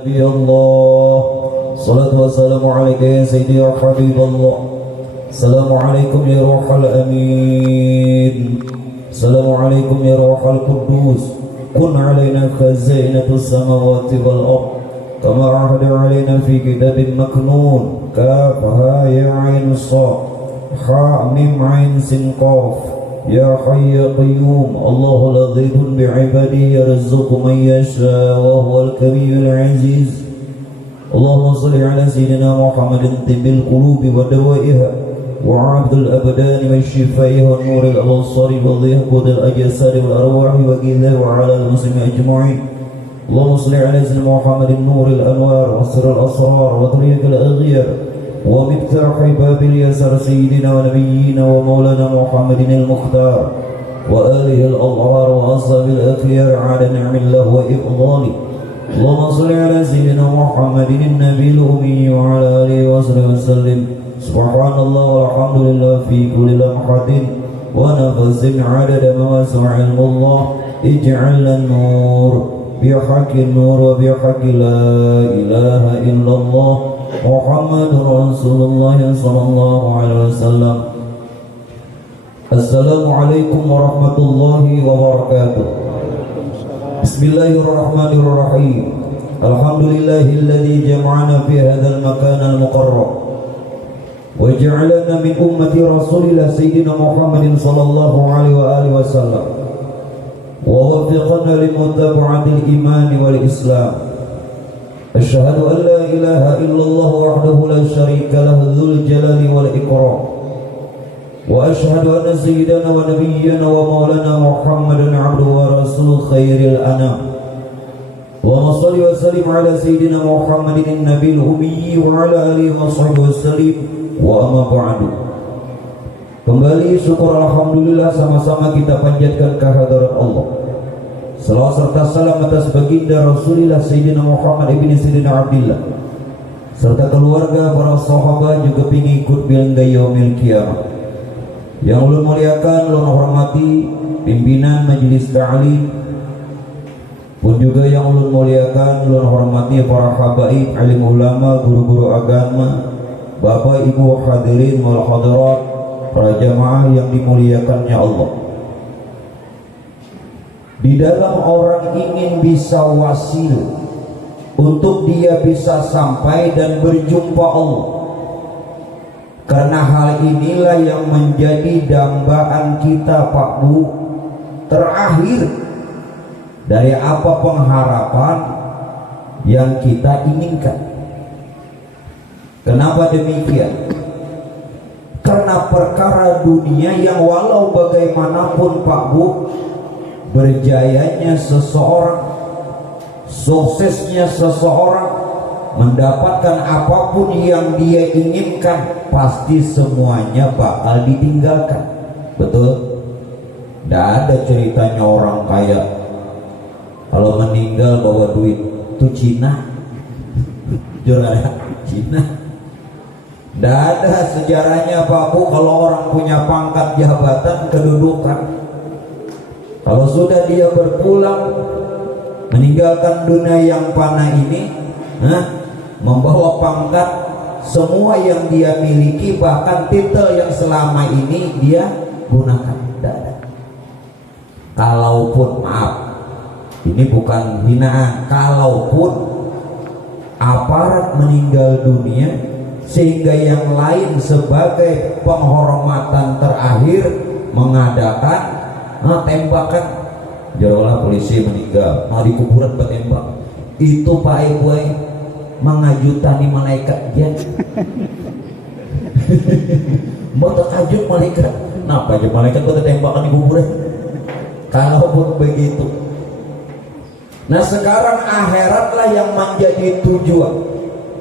نبي الله صلاة والسلام عليك يا سيدي يا حبيب الله. السلام عليكم يا روح الأمين. السلام عليكم يا روح القدوس. كن علينا خزائنة السماوات والأرض كما عهد علينا في كتاب مكنون. كافها يا عين الصاد حاء ميم عين سين قاف. يا حي يا قيوم الله لطيف بعباده يرزق من يشاء وهو الكريم العزيز. اللهم صل على سيدنا محمد طب القلوب ودوائها وعبد الأبدان والشفائها ونور الأبصار وضيق الأجساد والأرواح وكذا وعلى المسلمين أجمعين. اللهم صل على سيدنا محمد نور الأنوار وسر الأسرار وطريق الأغيار ومفتاح باب اليسار سيدنا ونبينا ومولانا محمد المختار وآله الأطهار وأصحاب الأخيار على نعم الله وإفضاله. اللهم صل على سيدنا محمد النبي الأمي وعلى آله وصحبه وسلم. سبحان الله والحمد لله في كل لمحة ونفس عدد ما وسع علم الله. اجعل النور بحق النور وبحق لا إله إلا الله محمد رسول الله صلى الله عليه وسلم. السلام عليكم ورحمة الله وبركاته. بسم الله الرحمن الرحيم. الحمد لله الذي جمعنا في هذا المكان المقرب وجعلنا من أمة رسول الله سيدنا محمد صلى الله عليه وآله وسلم ووفقنا لمتابعة الإيمان والإسلام. أشهد أن لا إله إلا الله وحده لا شريك له ذو الجلال والإكرام. وأشهد أن سيدنا ونبينا ومولانا محمدا عبده ورسوله خير الأنام. اللهم صل وسلم على سيدنا محمد النبي الأمي وعلى آله وصحبه وسلم. Wa amma ba'du. Kembali syukur alhamdulillah sama-sama kita panjatkan kehadirat Allah. Salawat serta salam atas baginda Rasulullah Sayyidina Muhammad ibn Sayyidina Abdillah serta keluarga, para sahabat juga pengikut hingga yaumil qiyamah. Yang ulun muliakan, ulun hormati pimpinan majelis ta'lim, pun juga yang ulun muliakan, ulun hormati para habaib, alim ulama, guru-guru agama, Bapak Ibu hadirin wal hadirat, para jamaah yang dimuliakannya Allah. Di dalam orang ingin bisa wasil untuk dia bisa sampai dan berjumpa Allah. Karena hal inilah yang menjadi dambaan kita Pak Bu, terakhir dari apa pengharapan yang kita inginkan. Kenapa demikian? Karena perkara dunia yang walau bagaimanapun Pak Bu, berjayanya seseorang, suksesnya seseorang, mendapatkan apapun yang dia inginkan, pasti semuanya bakal ditinggalkan. Betul? Tidak ada ceritanya orang kaya kalau meninggal bawa duit. Itu Cina. Jujur ada Cina. Tidak ada sejarahnya Pak Bu kalau orang punya pangkat, jabatan, kedudukan, kalau sudah dia berpulang meninggalkan dunia yang fana ini, membawa pangkat, semua yang dia miliki, bahkan titel yang selama ini dia gunakan. Tidak ada. Kalaupun, maaf, ini bukan hinaan, kalaupun aparat meninggal dunia sehingga yang lain sebagai penghormatan terakhir mengadakan tembakan, jalan polisi meninggal, mau di kuburan bertembak, itu Pak Ibu mengajutani malaikat dia. Mau terkajut malaikat, kenapa aja malaikat bertembakan di kuburan? Kalaupun begitu, nah sekarang akhiratlah yang menjadi tujuan.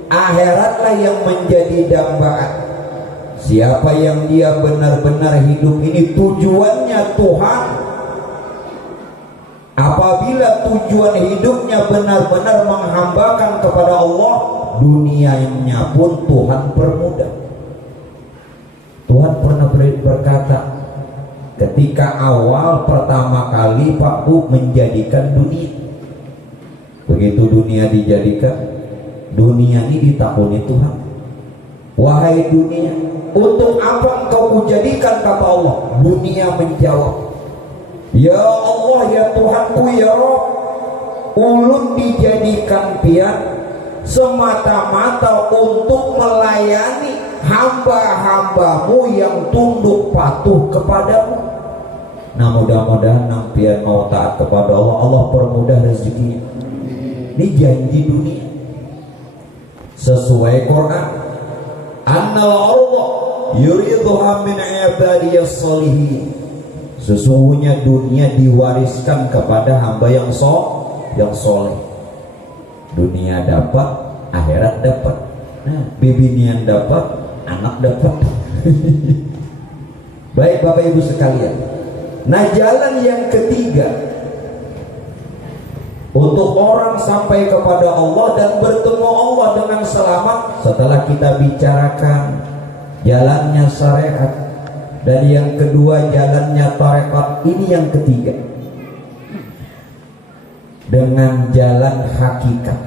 Akhiratlah yang menjadi dambaan. Siapa yang dia benar-benar hidup ini tujuannya Tuhan, apabila tujuan hidupnya benar-benar menghambakan kepada Allah, dunianya pun Tuhan permudah. Tuhan pernah berkata ketika awal pertama kali Pak Bu menjadikan dunia, Begitu dunia dijadikan, dunia ini ditakuni Tuhan. Wahai dunia, untuk apa engkau kujadikan, kata Allah. Dunia menjawab, ya Allah, ya Tuhanku, ya Rabb, ulun dijadikan pian semata-mata untuk melayani hamba-hambamu yang tunduk patuh kepadamu. Nah, mudah-mudahan nampian mau taat kepada Allah, Allah permudah rezekinya. Ini janji dunia sesuai Quran. Annal Allah yuridhuha min ibadiyas sholihin. Sesungguhnya dunia diwariskan kepada hamba yang soleh. Dunia dapat, akhirat dapat. Nah, bibinian dapat, anak dapat. Baik Bapak Ibu sekalian. Nah, jalan yang ketiga untuk orang sampai kepada Allah dan bertemu Allah dengan selamat, setelah kita bicarakan jalannya syariat dan yang kedua jalannya tarekat, ini yang ketiga dengan jalan hakikat.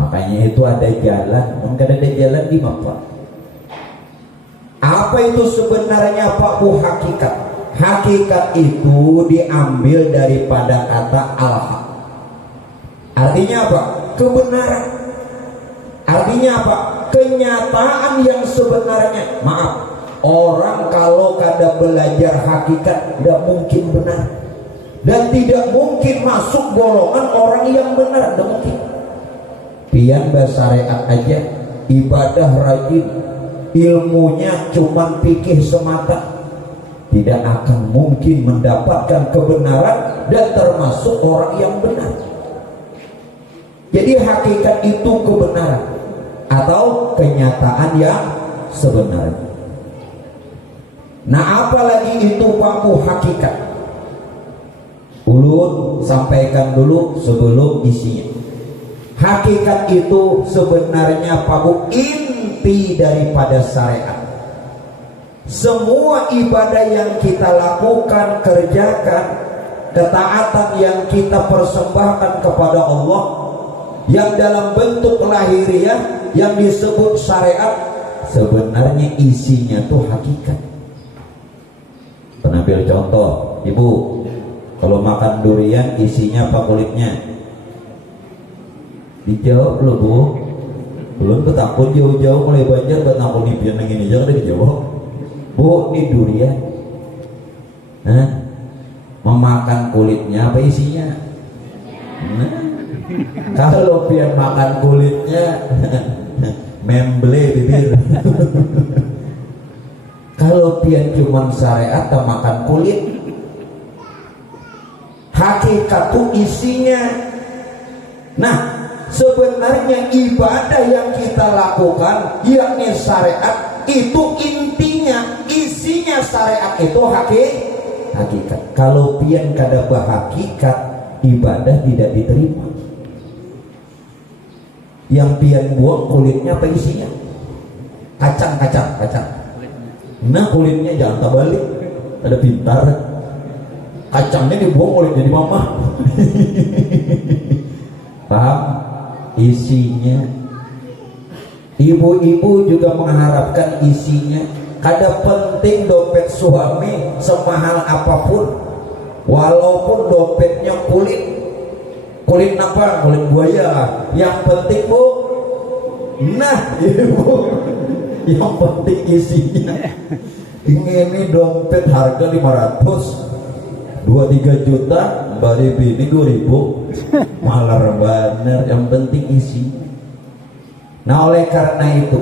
Makanya itu ada jalan, enggak ada jalan di mana? Apa itu sebenarnya Pak Bu hakikat? Hakikat itu diambil daripada kata al-haq. Artinya apa? Kebenaran. Artinya apa? Kenyataan yang sebenarnya. Maaf, orang kalau kada belajar hakikat tidak mungkin benar, dan tidak mungkin masuk golongan orang yang benar. Tidak mungkin. Pian bersyariat aja, ibadah rajin, ilmunya cuma fikih semata, tidak akan mungkin mendapatkan kebenaran dan termasuk orang yang benar. Jadi hakikat itu kebenaran atau kenyataan yang sebenarnya. Nah, apalagi itu Pak Bu hakikat? Ulun sampaikan dulu sebelum isinya. Hakikat itu sebenarnya Pak Bu inti daripada syariat. Semua ibadah yang kita lakukan, kerjakan, ketaatan yang kita persembahkan kepada Allah, yang dalam bentuk lahiriah yang disebut syariat, sebenarnya isinya tuh hakikat. Penambil contoh, Ibu, kalau makan durian isinya apa kulitnya? Dijawab loh Bu. Belum ketakut jauh-jauh mulai Banjar buat nakut nipian yang ini, jangan dijawab. Bu, ini durian. Memakan kulitnya apa isinya? Nah, kalau pian makan kulitnya memble bibir. Kalau pian cuma syariat atau makan kulit, hakikat itu isinya. Nah, sebenarnya ibadah yang kita lakukan yakni syariat itu intinya, isinya syariat itu hakikat. Kalau pian kada berhakikat, ibadah tidak diterima. Yang pian buang kulitnya apa isinya? Kacang. Nah, kulitnya jangan terbalik, ada pintar. Kacangnya dibuang, kulitnya di mama. Paham? Isinya. Ibu-ibu juga mengharapkan isinya. Kada penting dompet suami semahal apapun, walaupun dompetnya kulit apa? Kulit buaya. Yang penting Bu, nah Ibu, yang penting isinya. Ini dompet harga 500, 2-3 juta, bari bini 2000, malar bener. Yang penting isinya. Nah, oleh karena itu,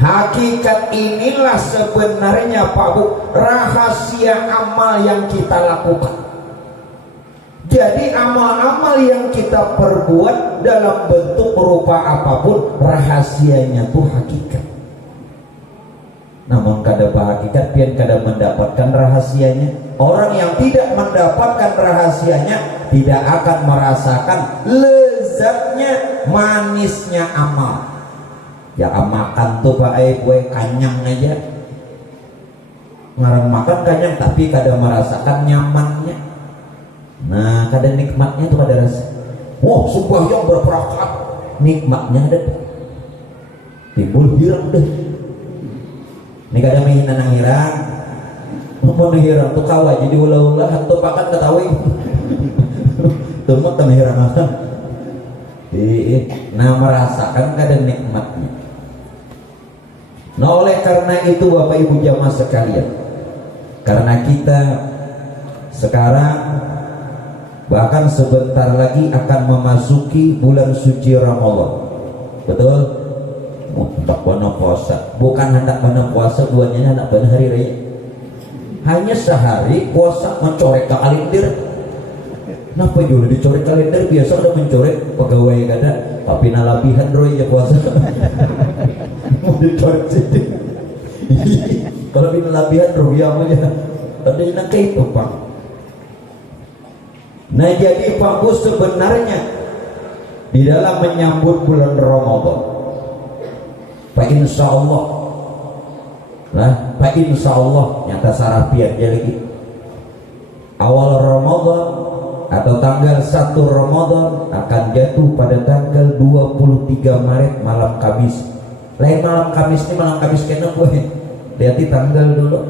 hakikat inilah sebenarnya Pak Bu, rahasia amal yang kita lakukan. Jadi amal-amal yang kita perbuat dalam bentuk berupa apapun, rahasianya tuh hakikat. Namun kada hakikat, pian kada mendapatkan rahasianya. Orang yang tidak mendapatkan rahasianya tidak akan merasakan lezatnya, manisnya amal. Ya makan tuh Pak gue kanyang aja, ngarang makan kanyang tapi kada merasakan nyamannya. Nah, kada nikmatnya tuh kada rasa. Oh, sembahyang berperakat, nikmatnya ada timbul hirang deh. Ini kada main nang hirang, mau hirang tuh kawa jadi ulah-ulah hantu pakat ketahui. Tuh mah hirang akan. Nah merasakan kada nikmatnya. Nah oleh karena itu Bapak Ibu jamaah sekalian, karena kita sekarang bahkan sebentar lagi akan memasuki bulan suci Ramadan, betul? Hendak benar puasa, bukan hendak benar puasa, duanya hendak benar hari raya. Hanya sehari puasa mencorek ke kalender. Kenapa juga dicorek kalender? Biasa udah mencorek pegawai kada, tapi nalabihan roy ya puasa. Mau dicorek sini. Kalau binalabihan roy aja. Ada yang kayak itu Pak. Nah jadi Pak Bu sebenarnya di dalam menyambut bulan Ramadan, Pak Insya Allah lah, Pak Insya Allah nyata sarapian aja lagi awal Ramadan atau tanggal 1 Ramadan akan jatuh pada tanggal 23 Maret malam Kamis. Lain malam Kamis ini malam Kamis kena gue lihat tanggal dulu.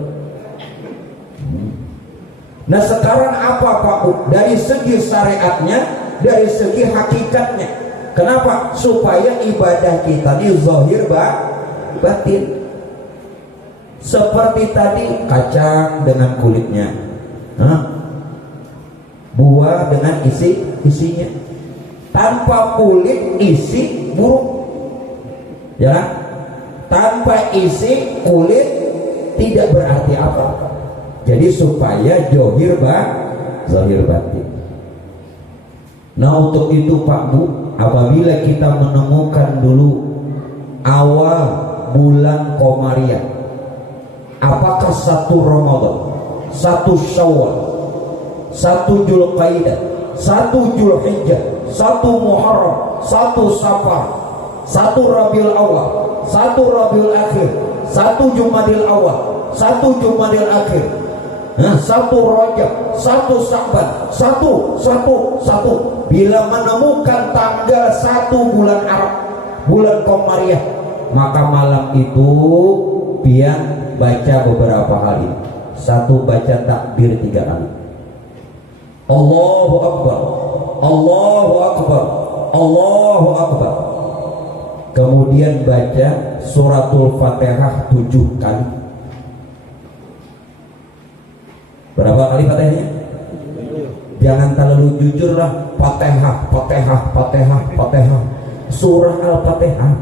Nah sekarang apa Pak Bu? Dari segi syariatnya, dari segi hakikatnya, kenapa? Supaya ibadah kita ini zahir batin. Seperti tadi kacang dengan kulitnya, buah dengan isinya. Tanpa kulit isi buruk, ya kan? Tanpa isi kulit tidak berarti apa-apa. Jadi supaya zahir batin. Nah untuk itu Pak Bu, apabila kita menemukan dulu awal bulan Komariah, apakah 1 Ramadan, 1 Syawal, 1 Dzulqa'dah, 1 Dzulhijjah, 1 Muharram, 1 Safar, 1 Rabiul Awal, 1 Rabiul Akhir, 1 Jumadil Awal, 1 Jumadil Akhir, 1 Rajab, 1 Sya'ban, 1. Bila menemukan tanggal 1 bulan Arab, bulan Komariah, maka malam itu biar baca beberapa kali. 1 baca takbir 3 kali. Allahu Akbar, Allahu Akbar, Allahu Akbar. Kemudian baca suratul Fatihah 7 kali. Berapa kali Fatihahnya? Jangan terlalu jujur lah. Fatihah, Fatihah, Fatihah, Fatihah. Surah Al-Fatihah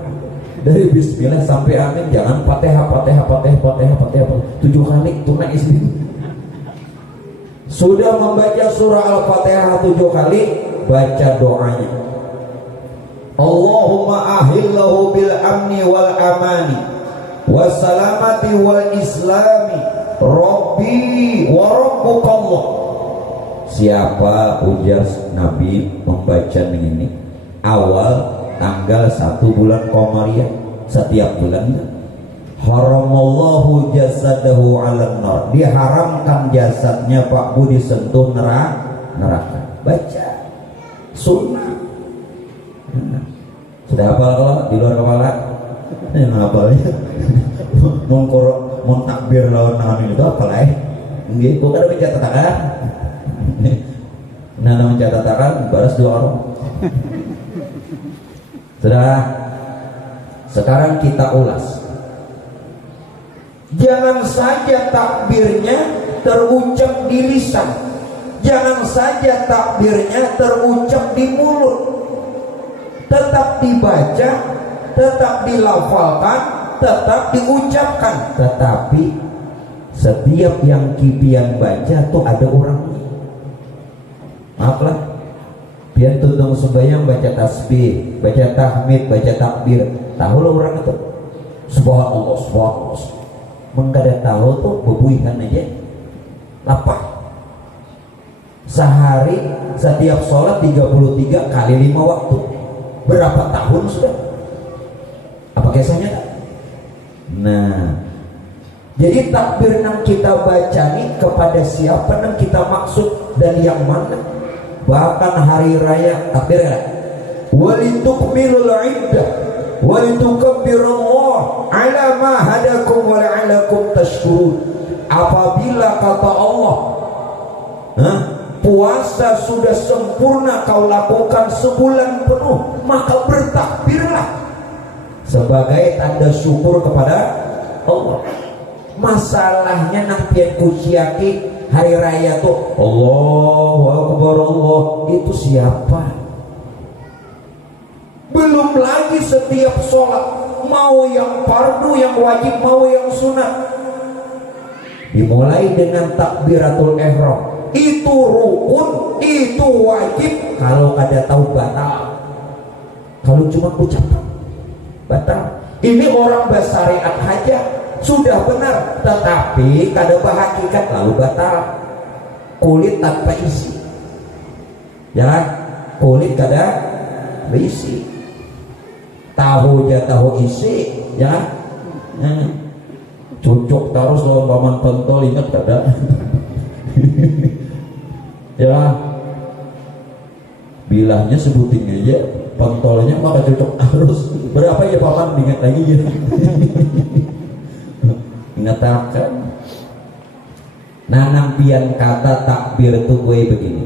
dari Bismillah sampai Amin. Jangan Fatihah, Fatihah, Fatihah, Fatihah, Fatihah 7 kali tunai istri. Sudah membaca surah Al-Fatihah 7 kali, baca doanya. Allahumma ahillahu bil amni wal amani wassalamati wal islami Rabbi wa rabbukallah. Siapa ujar Nabi membaca ini awal tanggal 1 bulan Komariah setiap bulan, haramallahu jasadahu 'alan nar, diharamkan jasadnya Pak Bu disentuh neraka. Baca sunnah. Sudah hafal kalau di luar kepala? Ini hafalnya. Mau takbir lawan nahan itu apa lah nggih, bukan ada catatan. Nah, nama catatan balas 2 orang. Sudah. Sekarang kita ulas. Jangan saja takbirnya terucap di lisan, jangan saja takbirnya terucap di mulut, tetap dibaca, tetap dilafalkan, tetap diucapkan. Tetapi setiap yang kipian baca tuh ada orangnya. Maaflah, biar tudung sembahyang baca tasbih, baca tahmid, baca takbir, tahu lah orang itu subhanallah, subhanallah. Mengkada tahu tuh bebuihan aja lapar. Sehari setiap sholat 33 kali 5 waktu. Berapa tahun sudah? Apa kisahnya? Nah, jadi takbir yang kita baca ini kepada siapa yang kita maksud dan yang mana? bahkan hari raya takbir kan? Walitukmilul iddah walitukabbirullah ala ma hadakum wa la'alakum tashkurun. Apabila kata Allah, puasa sudah sempurna kau lakukan sebulan penuh, maka bertakbirlah sebagai tanda syukur kepada Allah. Masalahnya nampian kuciaki hari raya tuh Allahu Akbar, Allah itu siapa? Belum lagi setiap sholat, mau yang fardu, yang wajib, mau yang sunat, dimulai dengan takbiratul ihram. Itu rukun, itu wajib. Kalau kada tahu batal, kalau cuma ucapan batal. Ini orang bersyariat aja sudah benar, tetapi kada berhakikat lalu batal. Kulit tanpa isi, ya, kulit kada berisi. Tahu aja tahu isi, ya. Cucuk terus lawan paman pentol, ingat kada? Ya, bilahnya sebutin aja, pentolnya maka cocok terus. Berapa ya paman, ingat lagi ya. Ingatkan. Nah, nampian kata takbir itu gue begini.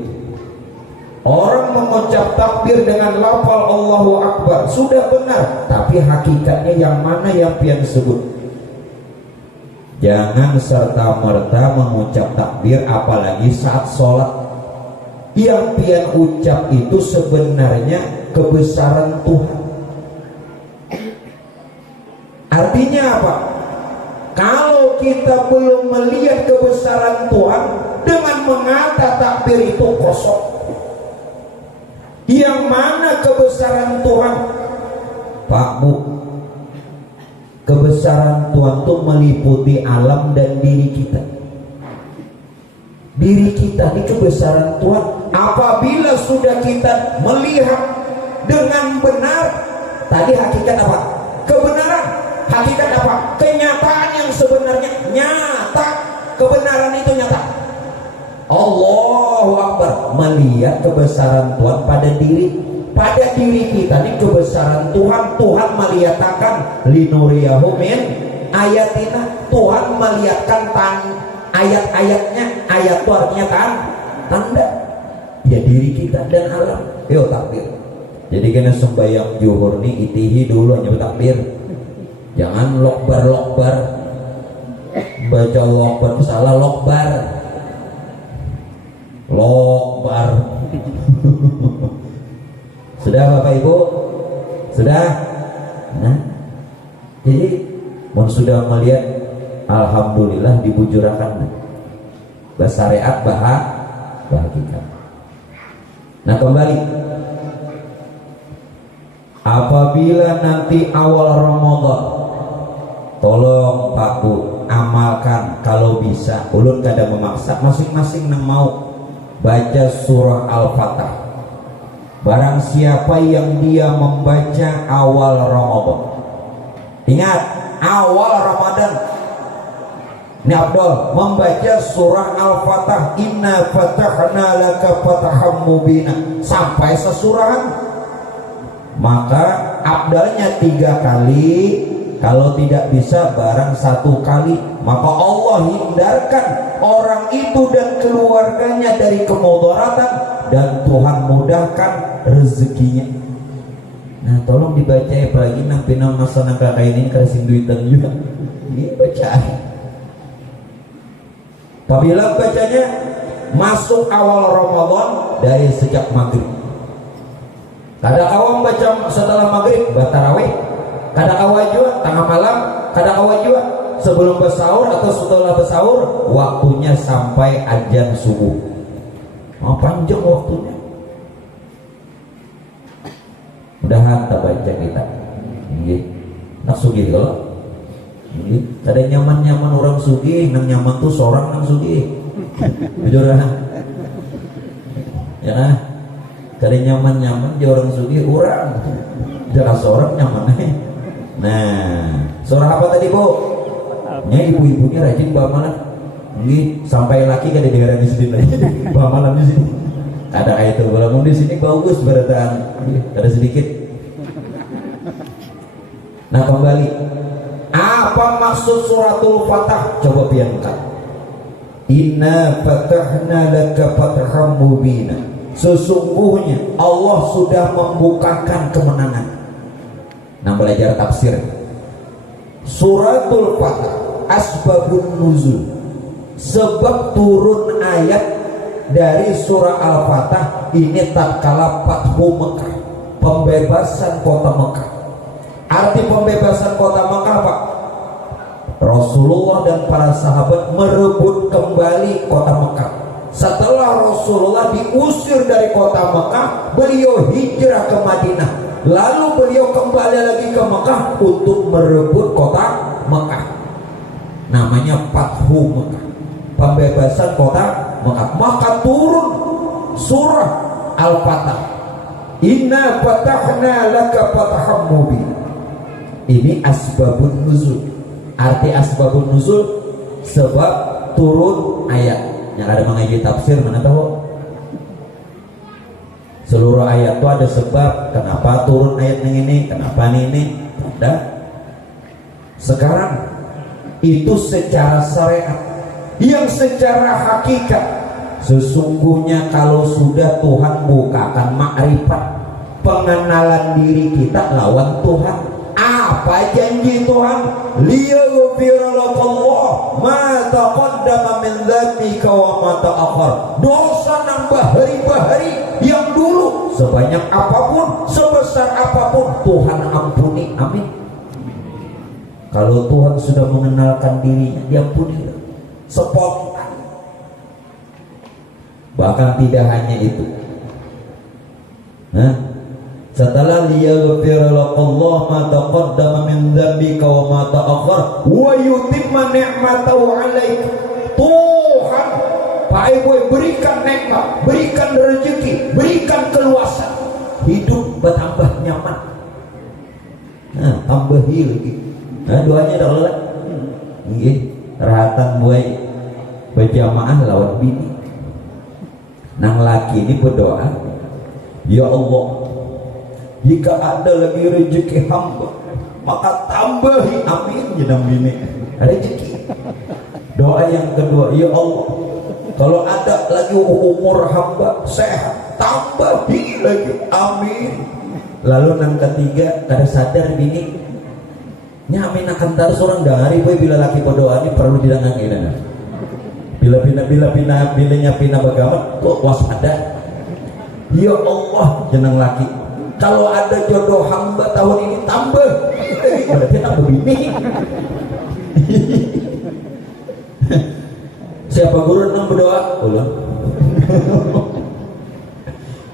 Orang mengucap takbir dengan lafal Allahu Akbar sudah benar, tapi hakikatnya yang mana yang pian sebut? Jangan serta-merta mengucap takbir apalagi saat sholat. Yang pian ucap itu sebenarnya kebesaran Tuhan. Artinya apa? Kalau kita belum melihat kebesaran Tuhan, dengan mengata takbir itu kosong. Yang mana kebesaran Tuhan? Pak Bu, kebesaran Tuhan itu meliputi alam dan diri kita. Diri kita ini kebesaran Tuhan. Apabila sudah kita melihat dengan benar, tadi hakikat apa? Kebenaran. Hakikat apa? Kenyataan yang sebenarnya nyata. Kebenaran itu nyata. Allahu Akbar, melihat kebesaran Tuhan pada diri kita ini kebesaran Tuhan. Tuhan melihatkan linuriyahu min ayatina. Tuhan melihatkan ayat-ayatnya. Ayat itu artinya tanda. Ya, diri kita dan alam. Yo takbir. Jadi kena sembahyang zuhur nih itihi dulu nyebut takbir. Jangan lokbar. Baca lokbar salah, lokbar. Sudah Bapak Ibu? Sudah? Nah, jadi mau sudah melihat, alhamdulillah dibujurakan bersyariat bahagia. Nah, kembali, apabila nanti awal Ramadan, tolong Pak Bu amalkan kalau bisa. Ulun kada memaksa, masing-masing yang mau baca surah Al-Fatah. Barang siapa yang dia membaca awal Ramadan, ingat awal Ramadan ini Abdul membaca surah Al-Fatah, inna fatahna laka fataham mubina, sampai sesurahan, maka abdalnya 3 kali. Kalau tidak bisa barang 1 kali, maka Allah hindarkan orang itu dan keluarganya dari kemudaratan, dan Tuhan mudahkan rezekinya. Nah, tolong dibaca apalagi nang pinang masana kakak ini kasih duitan juga. Ini baca. Apabila bacanya masuk awal Ramadan dari sejak maghrib. Kada awam baca setelah maghrib batarawih. Kada awal juga tengah malam, kada awal juga sebelum bersahur atau setelah bersahur, waktunya sampai azan subuh. Panjang waktunya. Mudahan tak baca kita. Nak sugih kalau. Kada nyaman orang sugih, nang nyaman tuh seorang nang sugih. Jujur ya. Kada nyaman di orang sugih orang. Jangan seorang nyaman. Nah, surah apa tadi Bu? Nya ibu-ibunya rajin bawa malam. Ini sampai laki kada dengaran di sini lagi. Bawa malam di sini. Ada kayak itu, walaupun di sini bagus berataan, ada sedikit. Nah kembali, apa maksud suratul Fatah? Coba biarkan. Inna fatahna laka fatham mubina. Sesungguhnya Allah sudah membukakan kemenangan. Nah belajar tafsir. Suratul Fatah asbabun nuzul, sebab turun ayat dari surah Al-Fatah ini tatkala Fathu Mekah, pembebasan kota Mekah. Arti pembebasan kota Mekah apa? Rasulullah dan para sahabat merebut kembali kota Mekah. Setelah Rasulullah diusir dari kota Mekah, beliau hijrah ke Madinah. Lalu beliau kembali lagi ke Mekah untuk merebut kota Mekah. Namanya Fathu Mekah, pembebasan kota Mekah. Maka turun surah Al-Fatah. Inna fatahna laka fatham mubin. Ini asbabun nuzul. Arti asbabun nuzul, sebab turun ayat. Yang ada mengaji tafsir mana tahu? Seluruh ayat itu ada sebab. Kenapa turun ayat ini? Kenapa ini? Ada. Sekarang itu secara syariat. Yang secara hakikat, sesungguhnya kalau sudah Tuhan bukakan makrifat, pengenalan diri kita lawan Tuhan. Apa janji Tuhan? Liyaghfira lakallah ma taqaddama min dzambika wa ma ta'akhkhar. Dosa nang bahari-bahari yang dulu, sebanyak apapun, sebesar apapun, Tuhan ampuni. Amin. Kalau Tuhan sudah mengenalkan dirinya, diampuni spontan. Bahkan tidak hanya itu. Setelah liyaghfira lakallah ma taqaddama min dzambika wa ma ta'akhkhar wa yutimma ni'matahu 'alaik. Tuhan Pak Ibu berikan nikmat, berikan rezeki, berikan keluasan, hidup bertambah nyaman. Tambahi lagi. Doanya dah lah. Nggih, rahatan buai berjamaah lawan bini. Nang laki ini berdoa, ya Allah, jika ada lagi rezeki hamba, maka tambahi, amin, jenang bini rezeki. Doa yang kedua, ya Allah, kalau ada lagi umur hamba sehat, tambahi lagi, amin. Lalu yang ketiga, kada sadar bini, nyamin akan taruh seorang dari boy bila laki berdoa ini perlu didengarkan. Bila pina bagaimana tuh waspada. Ya Allah, jenang laki, kalau ada jodoh hamba tahun ini tambah, berarti tambah bini. Siapa guru nang berdoa? Ulang.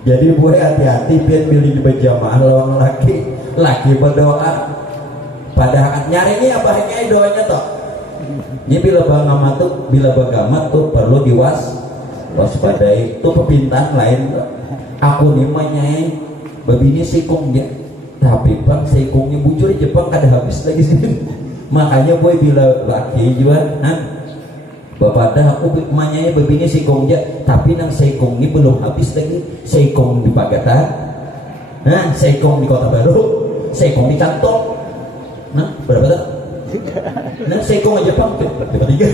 Jadi boleh hati-hati biar pilih di berjamaah lawan laki berdoa. Padahal nyarinya apa hanya doanya toh. Ini bila bagamat tuh perlu waspadai. Itu pepintahan lain toh. Aku nih nyai babini sikung ya, tapi bang sikungnya bujur Jepang kada habis lagi sini. Makanya boy bila laki juga bapak dah aku manyai babini sikung ya, tapi nang sikungnya belum habis lagi. Sikung di Pagatan, sikung di Kota Baru, sikung di Kantong. Berapa tak? Sikung aja Jepang tiga.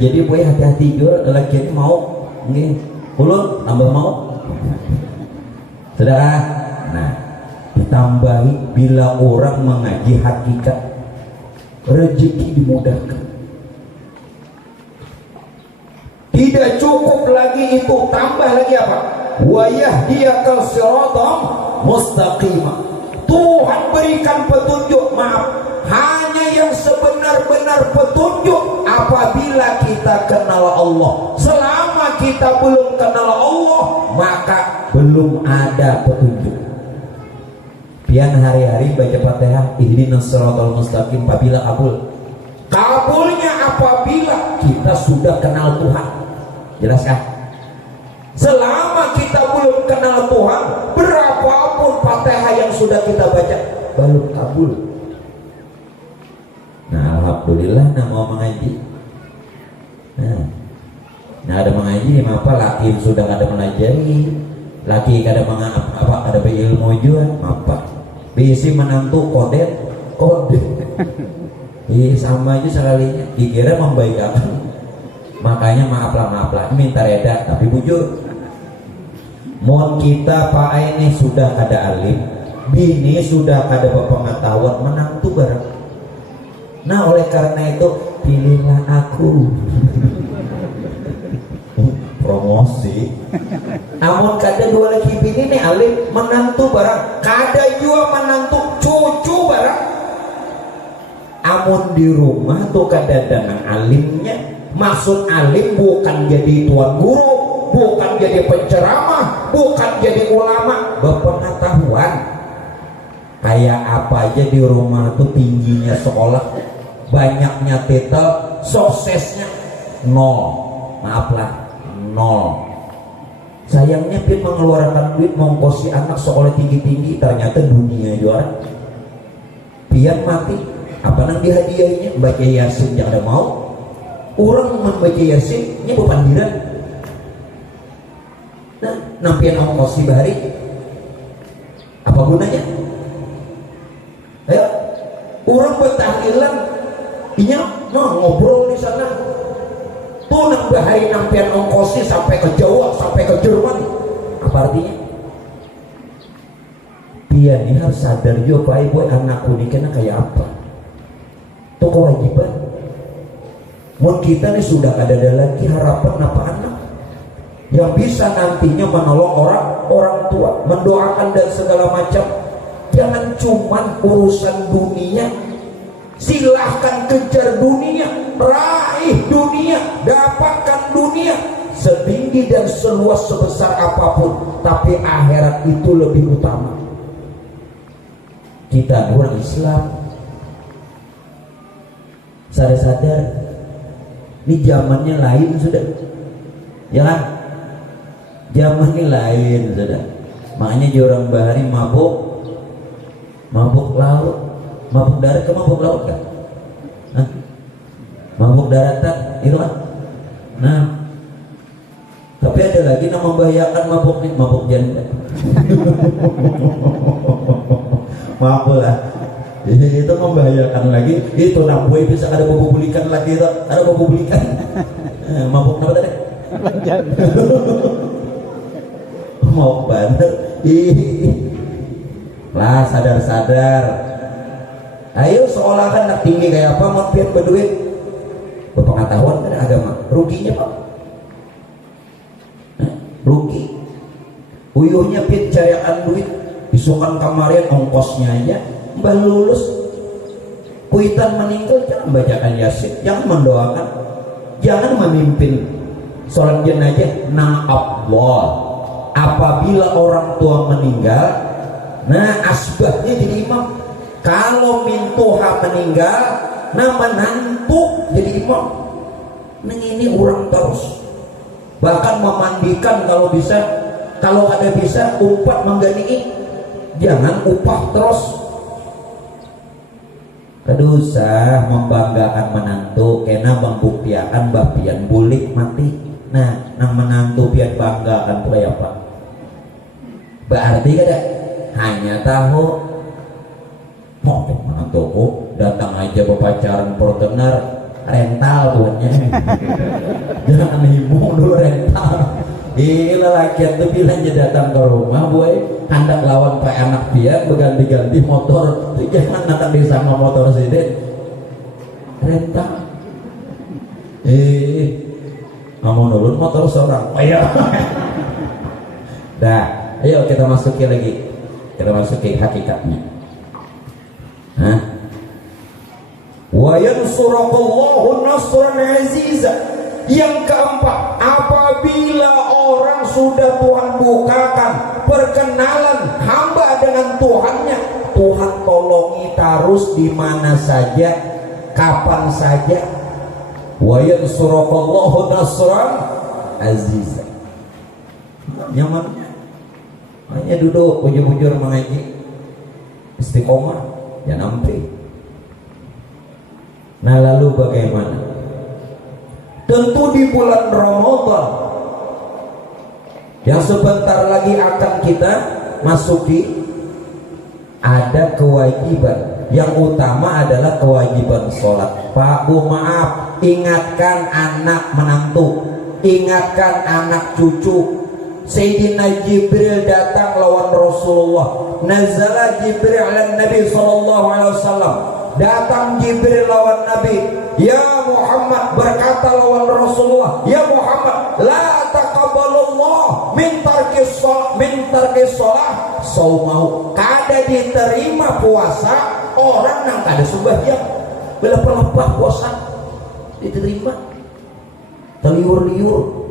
Jadi boy hati-hati juga laki ini mau nih, ulun tambah mau. Saudara, ditambahi bila orang mengaji hakikat, rezeki dimudahkan. Tidak cukup lagi itu, tambah lagi apa? Wa yahdiyaka siratan mustaqimah. Tuhan berikan petunjuk, maaf, hanya yang sebenar-benar petunjuk apabila kita kenal Allah. Selama kita belum kenal Allah, maka belum ada petunjuk. Pian hari-hari baca Fatihah, ihdinas siratal mustaqim, apabila kabul. Kabulnya apabila kita sudah kenal Tuhan. Jelas kan? Selama kita belum kenal Tuhan, berapapun Fatihah yang sudah kita baca, belum kabul. Nah, alhamdulillah mau mengaji. Nah ada mengaji apa laki sudah ada melajari, laki kada apa ada berilmu juga apa bisi menantu kode. Sama aja sekalinya dikira membaikkan. Makanya maaf lah minta reda tapi bujur. Mohon kita Pak ini sudah ada alim, bini sudah ada berpengetahuan, menantu bareng. Nah oleh karena itu pilihlah aku. Promosi. Namun kada dua lagi bini nih alim, menantu bareng, kada juga menantu cucu bareng. Amun di rumah tuh kada dengan alimnya. Maksud alim bukan jadi tuan guru, bukan jadi penceramah, bukan jadi ulama, berpengetahuan. Kayak apa aja di rumah tuh tingginya sekolah, banyaknya titel, suksesnya nol. Maaflah, nol. Sayangnya dia mengeluarkan duit mengkosi anak sekolah tinggi-tinggi, ternyata dunia juara. Pian mati, apa nang dihadiahnya? Baca Yasin yang ada mau. Orang membaca Yasin ini bepandiran. Nah, nampian ongkos bahari apa gunanya? Ayo, orang bertahlilan, inya ngobrol di sana. Tuh nang bahari nampian ongkosi sampai ke Jawa, sampai ke Jerman. Apa artinya? Dia ini harus sadar juga Pak Ibu anakku ini kena kayak apa. Itu kewajiban. Mun kita nih sudah ada lagi harapan apa anak yang bisa nantinya menolong orang tua, mendoakan dan segala macam. Jangan cuman urusan dunia. Silahkan kejar dunia, raih dunia, dapatkan dunia setinggi dan seluas sebesar apapun, tapi akhirat itu lebih utama. Kita orang Islam sadar-sadar ini zamannya lain sudah, ya kan? Zamannya lain sudah. Makanya orang bahari mabuk laut, mabuk darat, ke mabuk laut kan? Hah? Mabuk daratan itu kan? Nah, tapi ada lagi yang membahayakan mabuk janda. Maaf lah. Itu membahayakan lagi. Itu nambuai bisa ada bobulikan lagi itu. Ada bobulikan. Mabuk apa tadi? Mau bener. Lah sadar-sadar. Ayo seolah kan nak tinggi kayak apa mau pian berduit. Berpengetahuan kan agama. Ruginya Pak. Rugi. Uyuhnya pian carian duit. Isukan kamarian ongkosnya aja. Mbah lulus kuitan meninggal, jangan bacakan Yasin, jangan mendoakan, jangan memimpin sholat jenazah. Nang Allah apabila orang tua meninggal, nah asbabnya jadi imam. Kalau mintuha meninggal, nah menantu jadi imam. Neng ini orang terus, bahkan memandikan kalau bisa, kalau ada bisa umpat menggani, jangan upah terus. Kedusa membanggakan menantu kena membuktiakan bapian bulik mati. Nah nang menantu pian banggakan tuh kayak apa? Berarti kada hanya tahu mau menantuku datang aja berpacaran partner rental tuannya. Jangan hibung dulu rental. Gila laki itu bilang dia datang ke rumah boy hendak lawan pak anak dia berganti-ganti motor. Jangan datang di sama motor sini rental. Kamu nurun motor seorang. Ayo. Dah, ayo kita masuki lagi. Kita masuki hakikatnya. Hah? Wa yansurukallahu nasran aziza. Yang keempat, apabila orang sudah Tuhan bukakan perkenalan hamba dengan Tuhannya, Tuhan tolongi terus di mana saja, kapan saja. Wa yansurukallahu nasran aziza. Nyaman. Hanya duduk bujur-bujur mengaji istiqomah ya nampi. Nah lalu bagaimana? tentu di bulan Ramadan yang sebentar lagi akan kita masuki, ada kewajiban yang utama adalah kewajiban sholat. Pak Bu, maaf, ingatkan anak menantu, ingatkan anak cucu. Sayyidina Jibril datang lawan Rasulullah. Nazala Jibril ala Nabi sallallahu alaihi wasallam. Datang Jibril lawan Nabi. Ya Muhammad, berkata lawan Rasulullah, ya Muhammad, la taqabbalullah min tarkis shalah saumahu. Kada diterima puasa orang yang kada sembahyang. Belepah-lepah puasa diterima. Teliur-liur.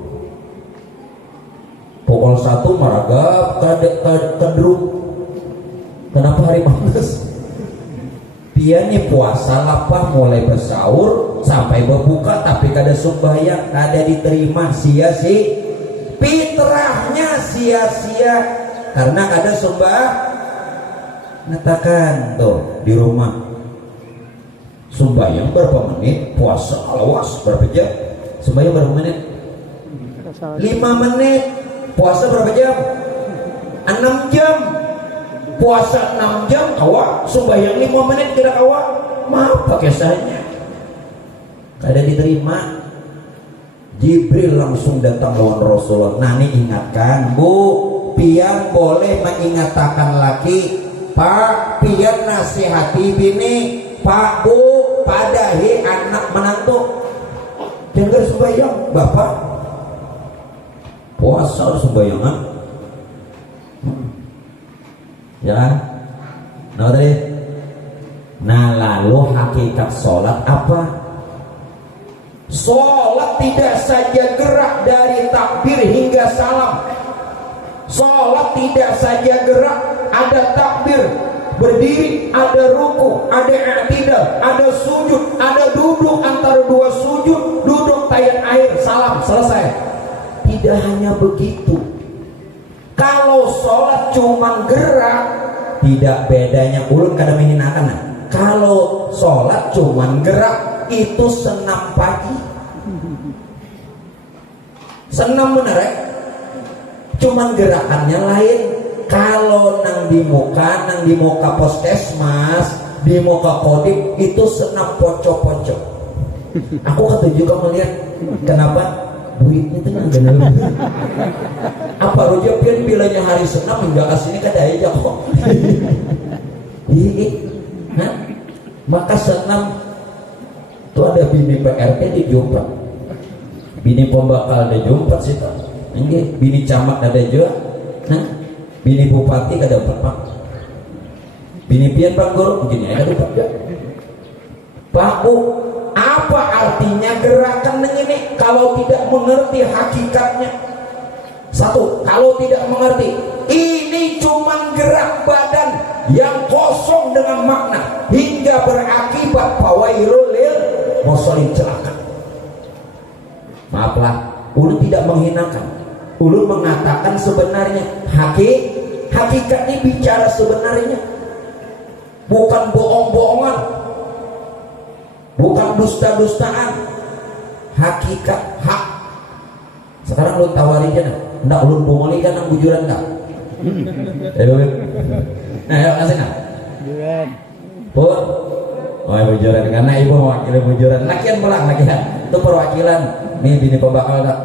Pukul 1 maragap kedruk. Kenapa hari malas? Piannya puasa lapah mulai bersaur sampai berbuka tapi kada sembahyang, kada diterima, sia-sia. Fitrahnya sia-sia karena kada sembah. Nyatakan tuh di rumah sembahyang berapa menit, puasa alawas berapa jam? Sembahyang berapa menit? 5 menit. Puasa berapa jam? 6 jam. Puasa 6 jam kawa, sembahyang 5 menit tidak kawa. Maaf pakai saja. Kada diterima. Jibril langsung datang lawan Rasulullah. Nani ingatkan, Bu, pian boleh mengingatkan laki. Pak, pian nasihati bini. Pak, Bu, padahi anak menantu. Jangan sembahyang, Bapak. Puasa sembayangan. Ya kan? Nah, lalu hakikat sholat apa? Sholat tidak saja gerak dari takbir hingga salam. Sholat tidak saja gerak, ada takbir, berdiri, ada ruku, ada i'tidal, ada sujud, ada duduk antara dua sujud, duduk tayat akhir, salam, selesai. Tidak hanya begitu. Kalau sholat cuma gerak, tidak bedanya ulun kada menghinakan. Kalau sholat cuma gerak, itu senam pagi. Senam bener ya? Cuman gerakannya lain. Kalau nang di muka puskesmas, di muka kodim, itu senam pocok-pocok. Aku ketujuh melihat kenapa duitnya itu nang bener. Apa rujak pian bilanya hari senam hingga kesini kada aja kok. Nah, maka senam itu ada bini PRT di Jombang, bini pembakal ada Jombang sih tak, bini camat ada juga, nah, bini bupati kada dapat, bini pian Pak Guru begini ada dapat ya. Pak Bu, apa artinya gerakan ini kalau tidak mengerti hakikatnya? Satu, kalau tidak mengerti, ini cuma gerak badan yang kosong dengan makna hingga berakibat fawailul lil musallin, celaka. Maaflah, ulun tidak menghinakan, ulun mengatakan sebenarnya hakikat ini bicara sebenarnya, bukan bohong-bohongan, bukan dusta-dustaan, hakikat hak. Sekarang lu tawarin aja ndak ulun bongoli kan nang bujuran enggak? Nah, ayo kasih nah. Bujuran. Pun. Oh, bujuran karena ibu mewakili bujuran. Lakian pulang lakian. Itu perwakilan. Nih bini pembakal tak.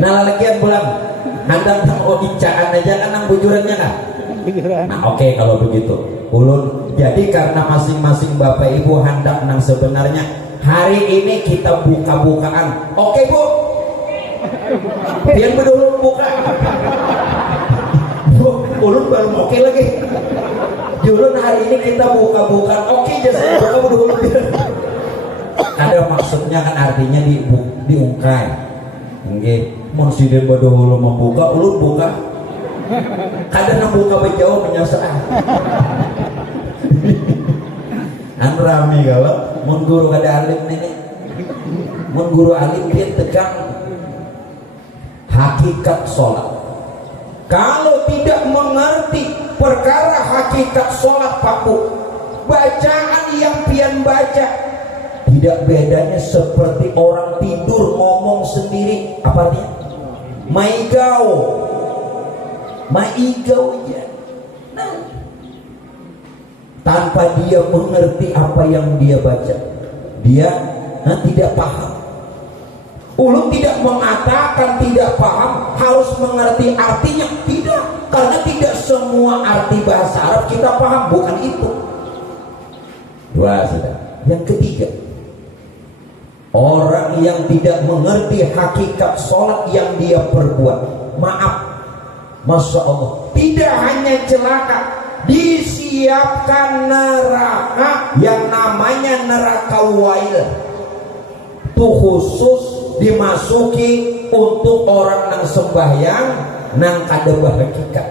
Nah, lakian pulang. Handang tang icaan aja kan nang bujurannya kan? Bujuran. Nah, oke kalau begitu. Ulun jadi karena masing-masing Bapak Ibu hendak nang sebenarnya hari ini kita buka-bukaan. Oke, Bu. Pian berdulu buka. Ulun baru oke lagi. Ulun hari ini kita buka-bukaan. Oke, jasa buka dulu. Ada maksudnya kan artinya diungkai. Nggih, mun siden berdulu membuka, ulun buka. Kadang nang buka bejauh menyasar. An rame kalau mun guru kada alim ini. Mun guru alim dia tegang hakikat sholat. Kalau tidak mengerti perkara hakikat sholat Pak Bu, bacaan yang pian baca tidak bedanya seperti orang tidur ngomong sendiri. Apa artinya? Maigao aja. Nah, tanpa dia mengerti apa yang dia baca, dia tidak paham. Ulun tidak mengatakan tidak paham harus mengerti artinya, tidak, karena tidak semua arti bahasa Arab kita paham, bukan itu. Dua sudah. Yang ketiga, orang yang tidak mengerti hakikat sholat yang dia perbuat, maaf, Masya Allah, tidak hanya celaka, disiapkan neraka yang namanya neraka wail. Itu khusus dimasuki untuk orang nang sembahyang nang kada hakikat.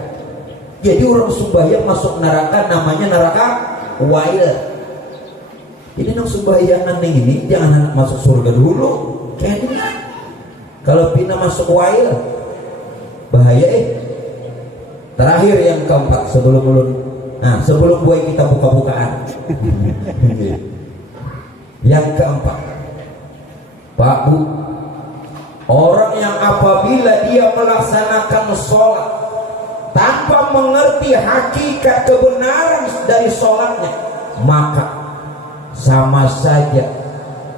Jadi orang sembahyang masuk neraka namanya neraka wail. Jadi nang sembahyangan ini jangan anak masuk surga dulu. Kayaknya kalau pindah masuk wail bahaya. Terakhir yang keempat sebelum buat kita buka-bukaan. Yang keempat, Pak Bu, orang yang apabila dia melaksanakan sholat tanpa mengerti hakikat kebenaran dari sholatnya, maka sama saja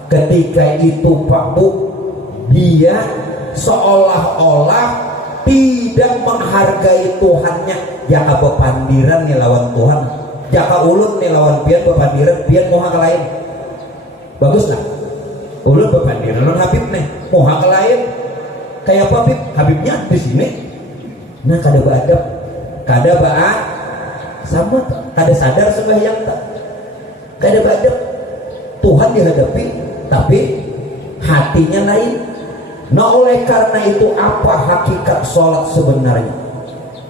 ketika itu Pak Bu, dia seolah-olah tidak menghargai Tuhannya. Jaka bepandiran nih lawan Tuhan, jaka ulun nih lawan pian bepandiran, pian moha ke lain. Bagus lah, ulun bepandiran lawan Habib nih moha ke lain. Kayak apa Habib? Habibnya di sini. Nah kada beadab, kada baat sama, kada sadar sembahyang tak, kada beadab. Tuhan dihadapi tapi hatinya lain. Nah oleh karena itu apa hakikat sholat sebenarnya?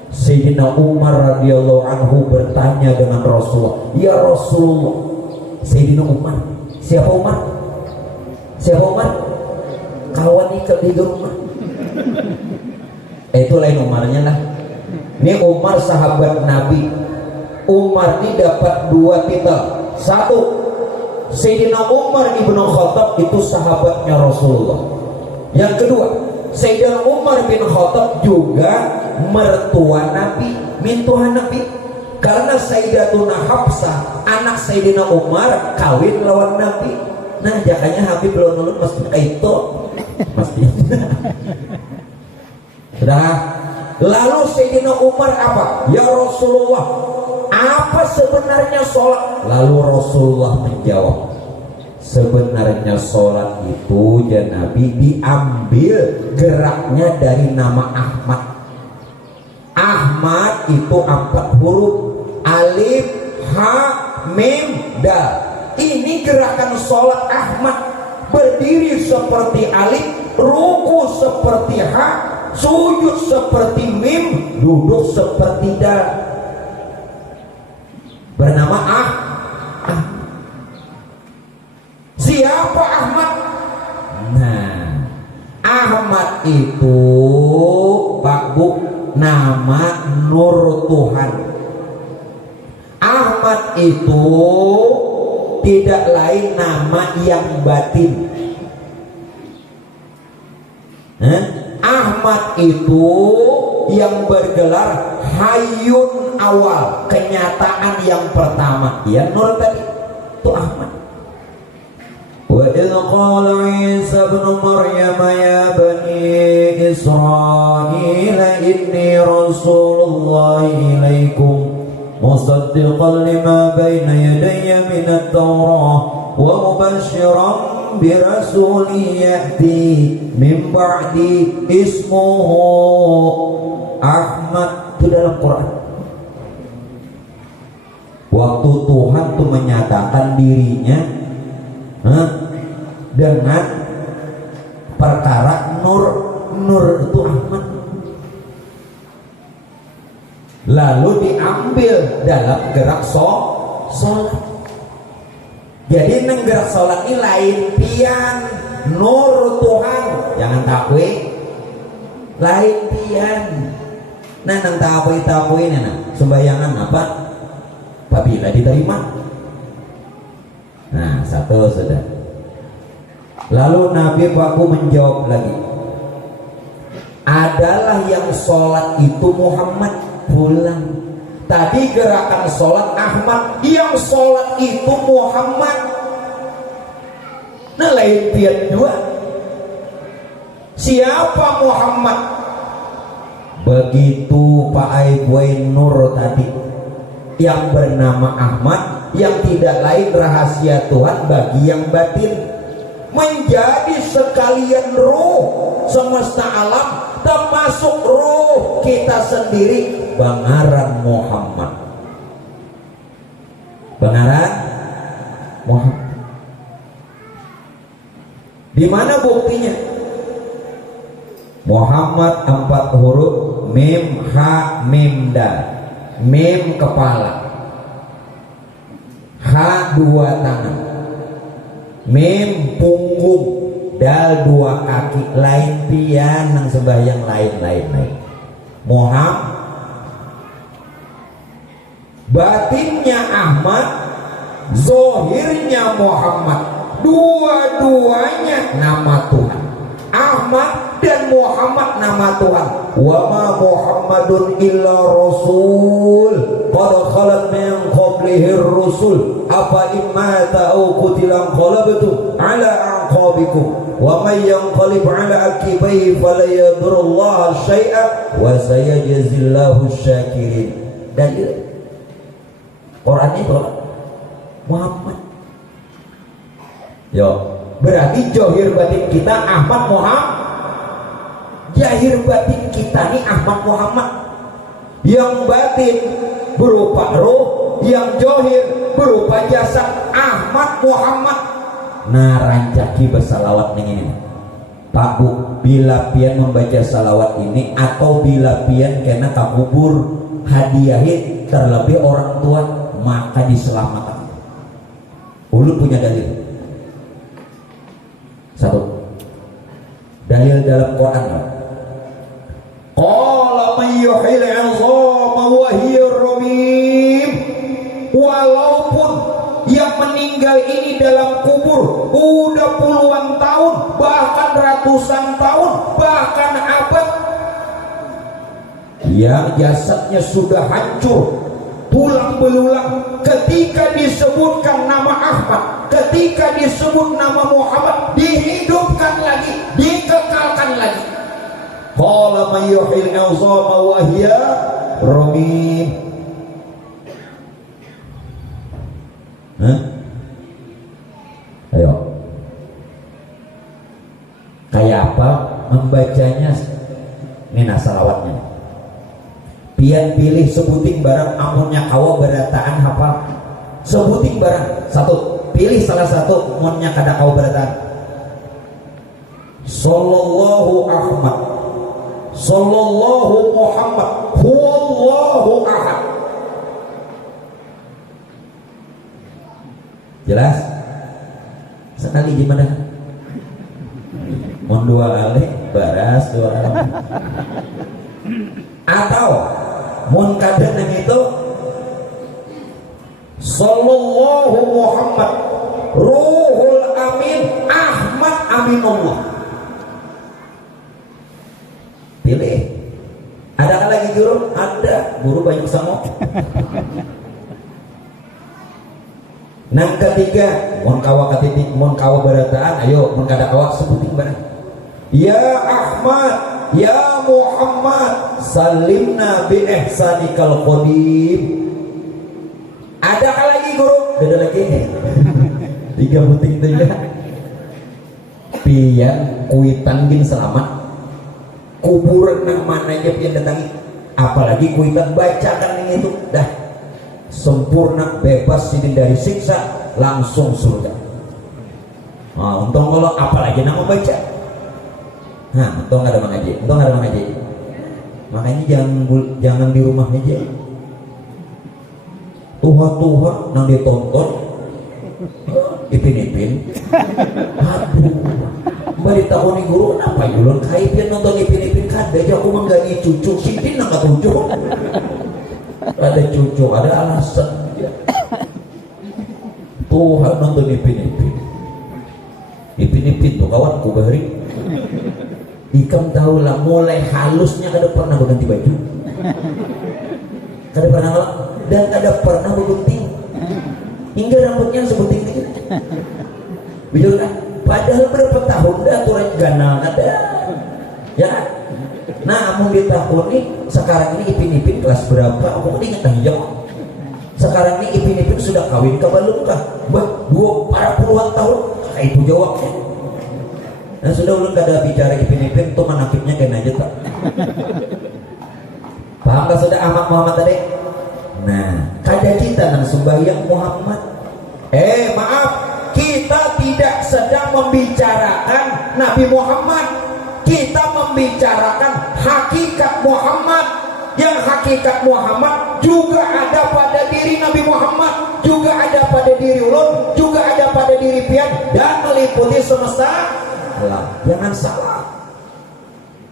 Sayyidina Umar radhiyallahu anhu bertanya dengan Rasulullah, ya Rasulullah. Sayyidina Umar, siapa Umar? Siapa Umar? Kawan ikat di rumah. Itu lain Umarnya lah. Ini Umar sahabat Nabi. Umar ini dapat dua titel. Satu, Sayyidina Umar ibnu Khattab itu sahabatnya Rasulullah. Yang kedua, Sayyidina Umar bin Khattab juga mertua Nabi, mintuhan Nabi. Karena Sayyidatuna Hafsah, anak Sayyidina Umar, kawin lawan Nabi. Nah, jakanya Habib lawan mesti itu, mesti. Sudah. Lalu Sayyidina Umar apa? Ya Rasulullah, apa sebenarnya sholat? Lalu Rasulullah menjawab, sebenarnya sholat itu ya Nabi diambil geraknya dari nama Ahmad. Ahmad itu 4 huruf, alif, ha, mim, dal. Ini gerakan sholat Ahmad. Berdiri seperti alif, ruku seperti ha, sujud seperti mim, duduk seperti dal. Bernama Siapa Ahmad? Nah, Ahmad itu Pak Bu, nama Nur Tuhan. Ahmad itu tidak lain nama yang batin. Ahmad itu yang bergelar Hayyun awal, kenyataan yang pertama. Ya Nur tadi itu Ahmad. وَإِذْ قَالَ عِيسَى ابْنُ مَرْيَمَ يَا بَنِي إِسْرَائِيلَ إِنِّي رَسُولُ اللَّهِ إِلَيْكُمْ مُصَدِّقًا لِمَا بَيْنَ يَدَيَّ مِنَ التَّوْرَاةِ وَمُبَشِّرًا بِرَسُولٍ يَأْتِي مِنْ بَعْدِي اسْمُهُ Ahmad. Itu dalam Quran. Waktu Tuhan tuh menyatakan dirinya dengan perkara Nur itu Ahmad, lalu diambil dalam gerak sholat. Jadi neng gerak sholat ini lain pian Nur Tuhan, jangan takwe lain pian. Nah neng takwe ini sembayangan apa? Apabila diterima. Nah satu sudah. Lalu Nabi Paku menjawab lagi, adalah yang sholat itu Muhammad. Pulang. Tadi gerakan sholat Ahmad, yang sholat itu Muhammad. Nah lain pian dua. Siapa Muhammad? Begitu Pak Aibwain Nur tadi, yang bernama Ahmad, yang tidak lain rahasia Tuhan bagi yang batin, menjadi sekalian ruh semesta alam, termasuk ruh kita sendiri. Bangaran Muhammad, bangaran Muhammad. Di mana buktinya? Muhammad 4 huruf, mim ha mim dal. Mim kepala, ha 2 tangan, mim punggung, dal 2 kaki. Lain pian nang sembahyang lain. Muhammad, batinnya Ahmad, zohirnya Muhammad. Dua-duanya nama Tuhan. Ahmad dan Muhammad nama Tuhan. Wa ma Muhammadun illa rasul qad khalat min qablihi rusul afa imma ta'u qutilan qalabtum ala aqabikum wa may yanqalib ala aqibaihi fala yadurullah syai'a wa sayajzillahu syakirin. Dalil Quran itu Muhammad. Yo, berarti johir batin kita Ahmad Muhammad, jahir batin kita nih Ahmad Muhammad. Yang batin berupa roh, yang johir berupa jasad Ahmad Muhammad. Nah rancaki bersalawat nih ini Pak Bu, bila pian membaca salawat ini atau bila pian kena kakubur hadiahin terlebih orang tua, maka diselamatkan. Ulun punya dalil. Satu, dalil dalam Quran. Qala may yuhil 'izama wa hiya ramim. Walaupun yang meninggal ini dalam kubur udah puluhan tahun, bahkan ratusan tahun, bahkan abad, yang jasadnya sudah hancur, tulang belulang, ketika disebutkan nama Ahmad, ketika disebut nama Muhammad, dihidupkan lagi, dikekalkan lagi. Qala may yuhil 'izama wa hiya ramim. Ayo, kayak apa membacanya? Ini salawatnya. Pian pilih sebuting barang amunnya kawa berataan hafal. Sebuting barang satu, pilih salah satu amunnya kada kawa berataan. Sallallahu Ahmad, sallallahu Muhammad, huwallahu ahad. Jelas? Sekali gimana? Mon 2 kali baras 2 kali. Atau mun kadang itu sallallahu Muhammad ruhul amin Ahmad aminullah. Pilih. Ada lagi guru? Ada. Guru banyak sama. Nang ketiga, mun kawa katitik, mun kawa barataan, ayo mun kada kawa sebuting barang. Ya Ahmad, ya Muhammad, salimna bi ihsanikal qadim. Ada lagi guru? Ada lagi. 3 buting itu ya. Pian kuitan bin selamat. Kuburan nang mananya pian datangi. Apalagi kuitan bacakan ini itu dah sempurna, bebas ini dari siksa, langsung surga. Nah, untung kalau apalagi nama baca. Nah, untung ada mengaji, makanya jangan di rumah aja. Tuha nang ditonton, ipin. Aduh, bari tahun nih guru, kenapa julun kaipian nonton ipin kada aja aku menggaji cucu, sintin nang ketujuh. Ada cucu, ada alasan ya. Tuhan nonton ipin tuh kawan ku bahari. Ikam tahu lah mulai halusnya kada pernah berganti baju. Kada pernah ngelak dan kada pernah bergunting. Hingga rambutnya sebuting dikit. Bijak kan? Padahal berapa tahun dah aturan ganal ada. Ya. Nah, amun di tahun ini sekarang ini Ipin kelas berapa? Aku ingat hijau. Sekarang ini Ipin sudah kawin ke belum kah? Para puluhan tahun. Itu jawabnya. Nah sudah ulun kada bicara Ipin tuh manakibnya kena aja tak. Paham gak sudah Ahmad Muhammad tadi? Nah, kada kita nang sembahyang Muhammad. Maaf, kita tidak sedang membicarakan Nabi Muhammad. Kita membicarakan hakikat Muhammad. Yang hakikat Muhammad juga ada pada diri Nabi Muhammad, juga ada pada diri ulun, juga ada pada diri pian dan meliputi semesta alam. Jangan salah.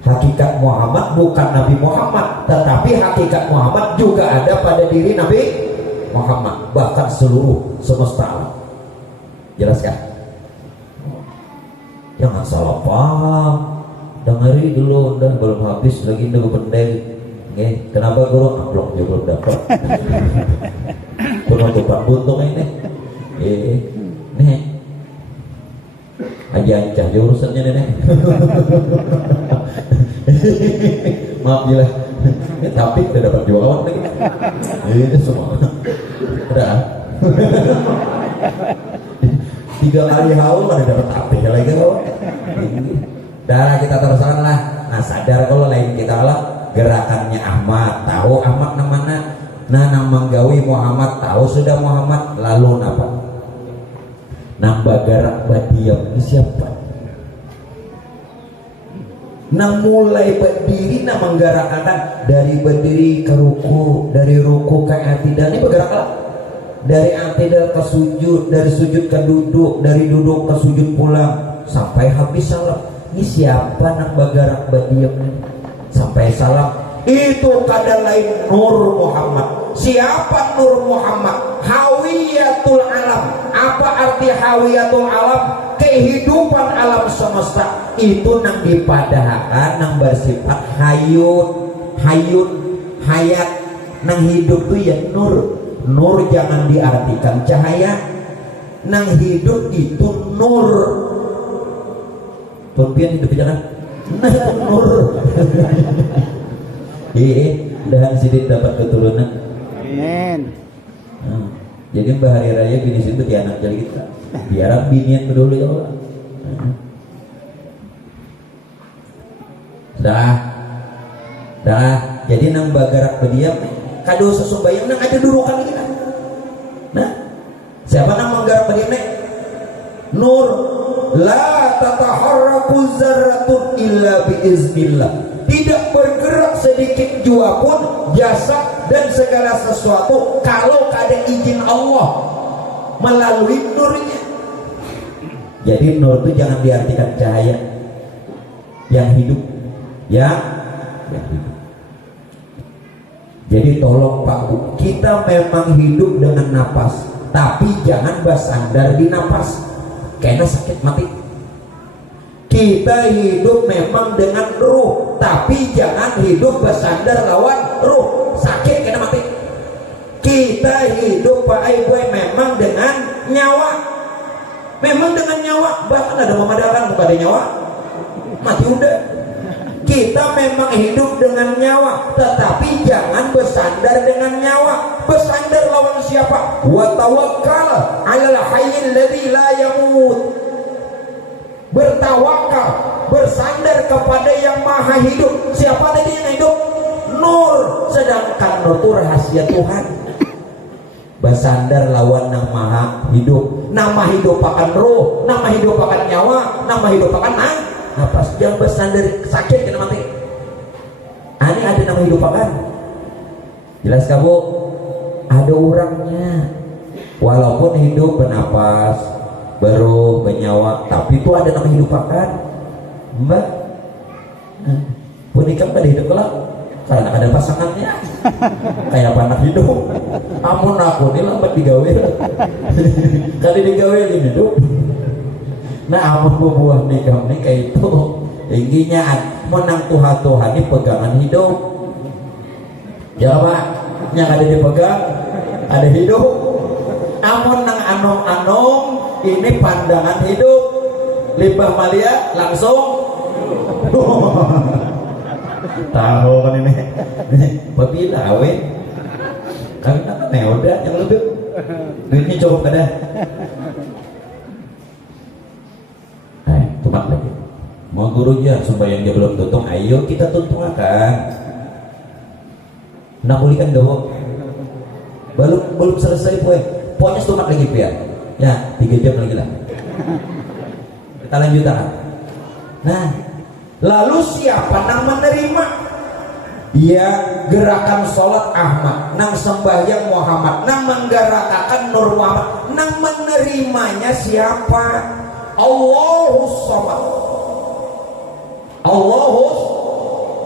Hakikat Muhammad bukan Nabi Muhammad, tetapi hakikat Muhammad juga ada pada diri Nabi Muhammad, bahkan seluruh semesta alam. Jelas kan? Jangan salah paham. Dengari dulu, udah belum habis lagi udah pendek. Kenapa guru amplop juga belum dapat? Penutupan buntung ini. Nih. Aja urusannya nenek. Maaf jelas. Tapi tidak dapat juga kawan lagi. Ini semua. Udah. 3 kali haul mana dapat tapi lagi kawan. Darah kita teruskan lah. Nah sadar kalau lain kita lah. Gerakannya Ahmad, tahu Ahmad namanya. Nah nang manggawi Muhammad, tahu sudah Muhammad. Lalu napa? Nang bagarak badiam ini siapa? Nang mulai berdiri nang menggerakkan dari berdiri ke ruku, dari ruku ke i'tidal ini bergeraklah. Dari i'tidal ke sujud, dari sujud ke duduk, dari duduk ke sujud pulang sampai habis salam. Ini siapa nang bagarak badiam ini? Sampai salam. Itu kada lain Nur Muhammad. Siapa Nur Muhammad? Hawiyatul alam. Apa arti hawiyatul alam? Kehidupan alam semesta. Itu nang dipadahkan, nang bersifat hayat. Nang hidup tuh ya nur. Nur jangan diartikan cahaya. Nang hidup itu nur. Tumpian hidup jangan. Nah itu nur. Dan sidit dapat keturunan. Amin. Jadi bahari raya bini situ di anak jadi kita. Biar binian dulu ya Allah. Dah. Jadi nang bagarak berdiam. Kado sesumbayang nang ada durukan kita. Nah, siapa nang menggarap berdiam nih? Nur. La tataharraku zarratun illa biiznillah. Tidak bergerak sedikit jua pun jasad dan segala sesuatu kalau ada izin Allah melalui nurnya. Jadi nur itu jangan diartikan cahaya yang hidup, yang hidup. Jadi tolong Pak Bu, kita memang hidup dengan napas, tapi jangan bersandar di napas. Kayaknya sakit mati. Kita hidup memang dengan ruh, tapi jangan hidup bersandar lawan ruh. Sakit kena mati. Kita hidup Pak Ibu memang dengan nyawa. Memang dengan nyawa. Bahkan ada memadalkan kepada nyawa. Mati udah. Kita memang hidup dengan nyawa, tetapi jangan bersandar dengan nyawa. Bersandar lawan siapa? Wa tawakkal 'alal hayyil ladzi la yamut. Bertawakal, bersandar kepada yang maha hidup. Siapa tadi yang hidup? Nur. Sedangkan nur itu rahasia Tuhan. Bersandar lawan yang maha hidup. Nama hidup akan roh, nama hidup akan nyawa, nama hidup akan napas. Jangan bersandar sakit kena mati. Ini ada nama hidup akan. Jelas kamu? Ada orangnya. Walaupun hidup bernapas, baru bernyawa, tapi itu ada nama hidup akan Mbak. Punikam pada hidup lah karena ada pasangannya. Kayak anak hidup. Amun aku ini lambat digawe. Kali digawe ini hidup. Nah amun buah nikah itu tingginya menang Tuhan ini pegangan hidup. Ya Pak, yang ada dipegang ada hidup. Amun nang anong-anong ini pandangan hidup. Limbah malia langsung tahu kan ini babila awet kami nak udah yang lebih duitnya cukup kada. Tumak lagi mau gurunya sembahyang dia belum tutung, ayo kita tuntungakan. Nak pulihkan doang belum selesai pokoknya tumak lagi biar ya 3 jam lagi lah kita lanjutkan. Nah lalu siapa nang menerima ya gerakan sholat Ahmad, nang sembahyang Muhammad, nang menggerakkan Nur Muhammad, nang menerimanya siapa? Allahus Samad.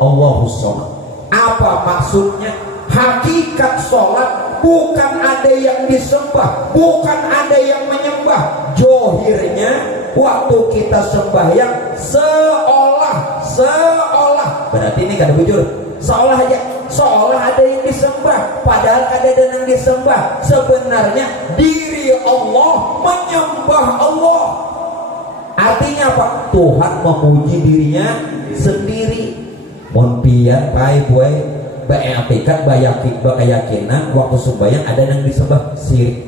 Allahus Samad. Apa maksudnya? Hakikat sholat bukan ada yang disembah, bukan ada yang menyembah. Johirnya waktu kita sembahyang seolah berarti ini kada bujur seolah ada yang disembah, padahal ada yang disembah. Sebenarnya diri Allah menyembah Allah. Artinya apa? Tuhan memuji dirinya sendiri. Mon pian pai buai baeatikat keyakinan waktu sembahyang ada yang disembah sirik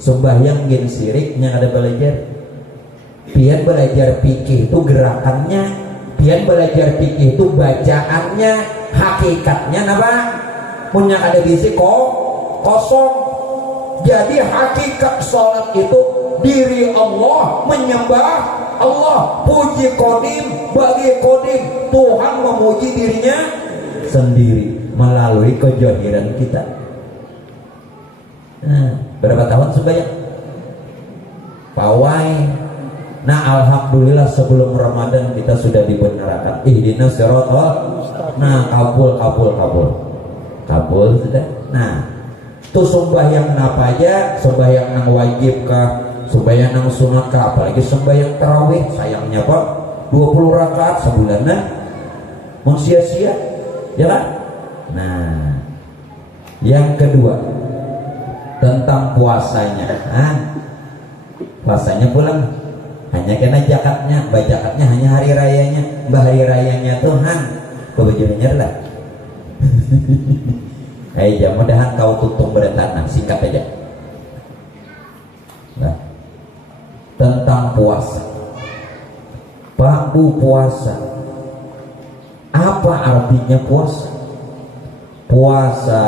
sembahyang gen sirik yang ada belajar. Pian belajar fikih itu gerakannya, pian belajar fikih itu bacaannya, hakikatnya apa? Punya ada bisi kosong. Jadi hakikat sholat itu diri Allah menyembah Allah, puji kodim bagi kodim. Tuhan memuji dirinya sendiri melalui kejahiran kita. Nah, berapa tahun sembahyang? Pawai. Nah alhamdulillah sebelum Ramadan kita sudah dibenarkan ihdinas siratal. Nah kabul sudah. Nah tuh sembahyang apa aja, sembahyang nang wajib kah, sembahyang nang sunat kah, apalagi sembahyang tarawih sayangnya Pak 20 rakaat sebulan nah mau sia-sia ya kan. Nah yang kedua tentang puasanya. Puasanya pulang hanya kena zakatnya, zakatnya hanya hari rayanya. Hari rayanya Tuhan kebejunya lah. Ayo mudahan kau tutung beretanah, singkat aja. Nah, tentang puasa. Bambu puasa. Apa artinya puasa? Puasa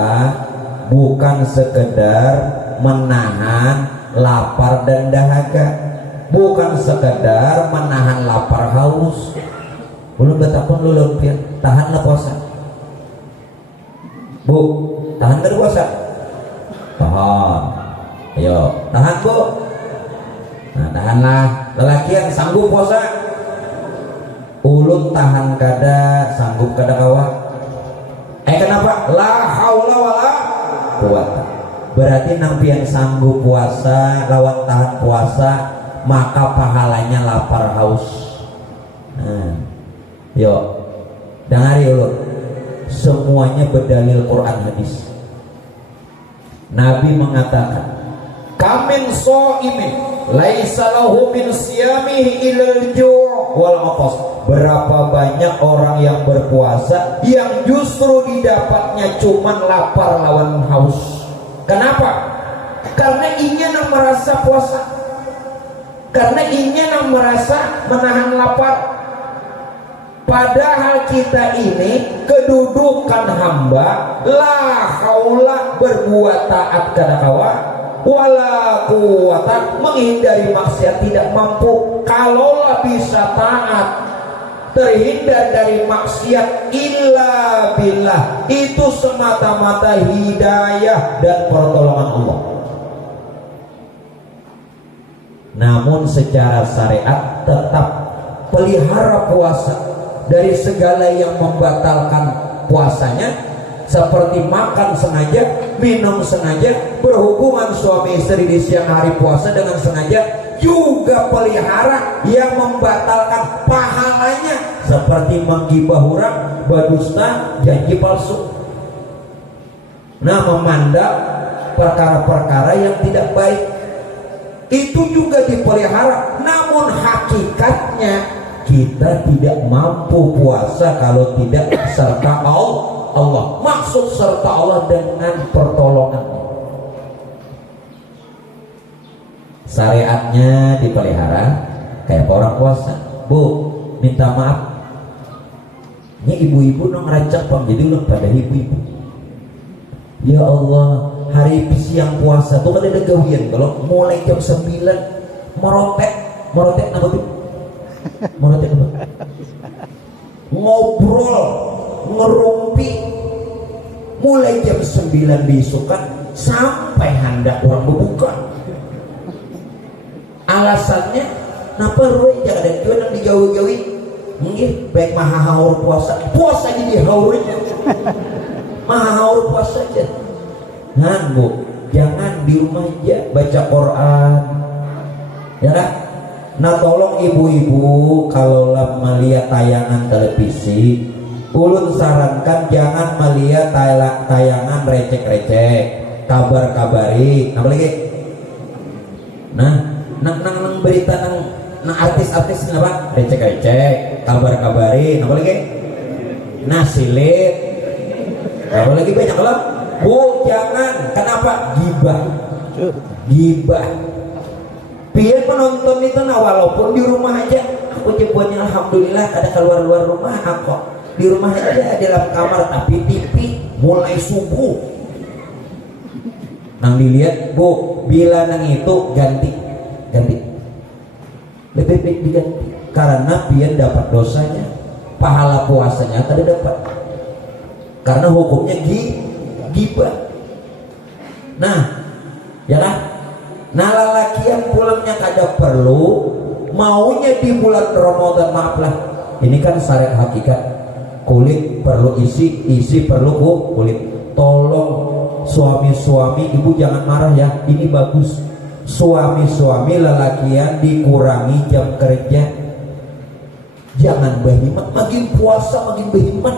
bukan sekedar menahan lapar dan dahaga, bukan sekedar menahan lapar haus. Belum betapun lu lumpir, tahanlah puasa. Bu, tahan gak puasa? Tahan. Ayo, tahan Bu. Nah, tahanlah. Lelaki yang sanggup puasa, ulun tahan kada, sanggup kada kawa. Kenapa? La haula wala quwata. Berarti nampi yang sanggup puasa lawan tahan puasa maka pahalanya lapar haus. Yuk dengari ulun, semuanya berdalil Quran hadis. Nabi mengatakan kamin so'imin laisa lahu min siyamihi ilal ju' wal atas. Berapa banyak orang yang berpuasa yang justru didapatnya cuman lapar lawan haus. Kenapa? Karena ingin merasa puasa, karena ingin merasa menahan lapar. Padahal kita ini kedudukan hamba la haula, berbuat taat kada kawa, wala quwata, menghindari maksiat tidak mampu. Kalaulah bisa taat, terhindar dari maksiat, illa billah, itu semata-mata hidayah dan pertolongan Allah. Namun secara syariat tetap pelihara puasa dari segala yang membatalkan puasanya. seperti makan sengaja, minum sengaja, berhubungan suami istri di siang hari puasa dengan sengaja, juga pelihara yang membatalkan pahalanya seperti menggibah orang, berdusta, janji palsu. Nah, memandang perkara-perkara yang tidak baik itu juga dipelihara, namun hakikatnya kita tidak mampu puasa kalau tidak serta Allah. Maksud serta Allah dengan pertolongan. Syariatnya dipelihara kayak orang puasa. Bu, minta maaf. Ini ibu-ibu nong racak pang jadi ulang pada ibu-ibu. Ya Allah, hari siang puasa tuh kan ada gawian. Kalau mulai jam 9 merotek apa tuh? Merotek apa? Ngobrol, ngerumpi mulai jam 9 besokan sampai hendak orang berbuka. Alasannya kenapa roy jangan ada jualan digawi-gawi mungkin baik maha haur puasa jadi haurnya maha haur puasa aja. Nah bu, jangan di rumah aja baca Quran ya kan. Nah tolong ibu-ibu kalau melihat tayangan televisi, ulun sarankan jangan melihat tayangan recek-recek, kabar-kabari, apa lagi? Nah berita nang artis-artis apa? Recek-recek, kabar-kabari, apa lagi? Nah silit, apa lagi banyak lah. Bu jangan, kenapa? Gibah. Biar penonton itu nah walaupun di rumah aja, aku jemputnya alhamdulillah ada keluar rumah aku. Di rumah aja dalam kamar tapi TV mulai subuh. Nang dilihat bu, bila nang itu ganti. Lebih baik diganti karena biar dapat dosanya, pahala puasanya tadi dapat. Karena hukumnya gibah. Nah, ya kan? Nah lalakian pulangnya kada perlu, maunya di bulan Ramadan maaf lah. Ini kan syariat hakikat. Kulit perlu isi perlu kulit. Tolong suami-suami ibu jangan marah ya, ini bagus. Suami-suami lelakian dikurangi jam kerja, jangan berhemat. Makin puasa makin berhemat.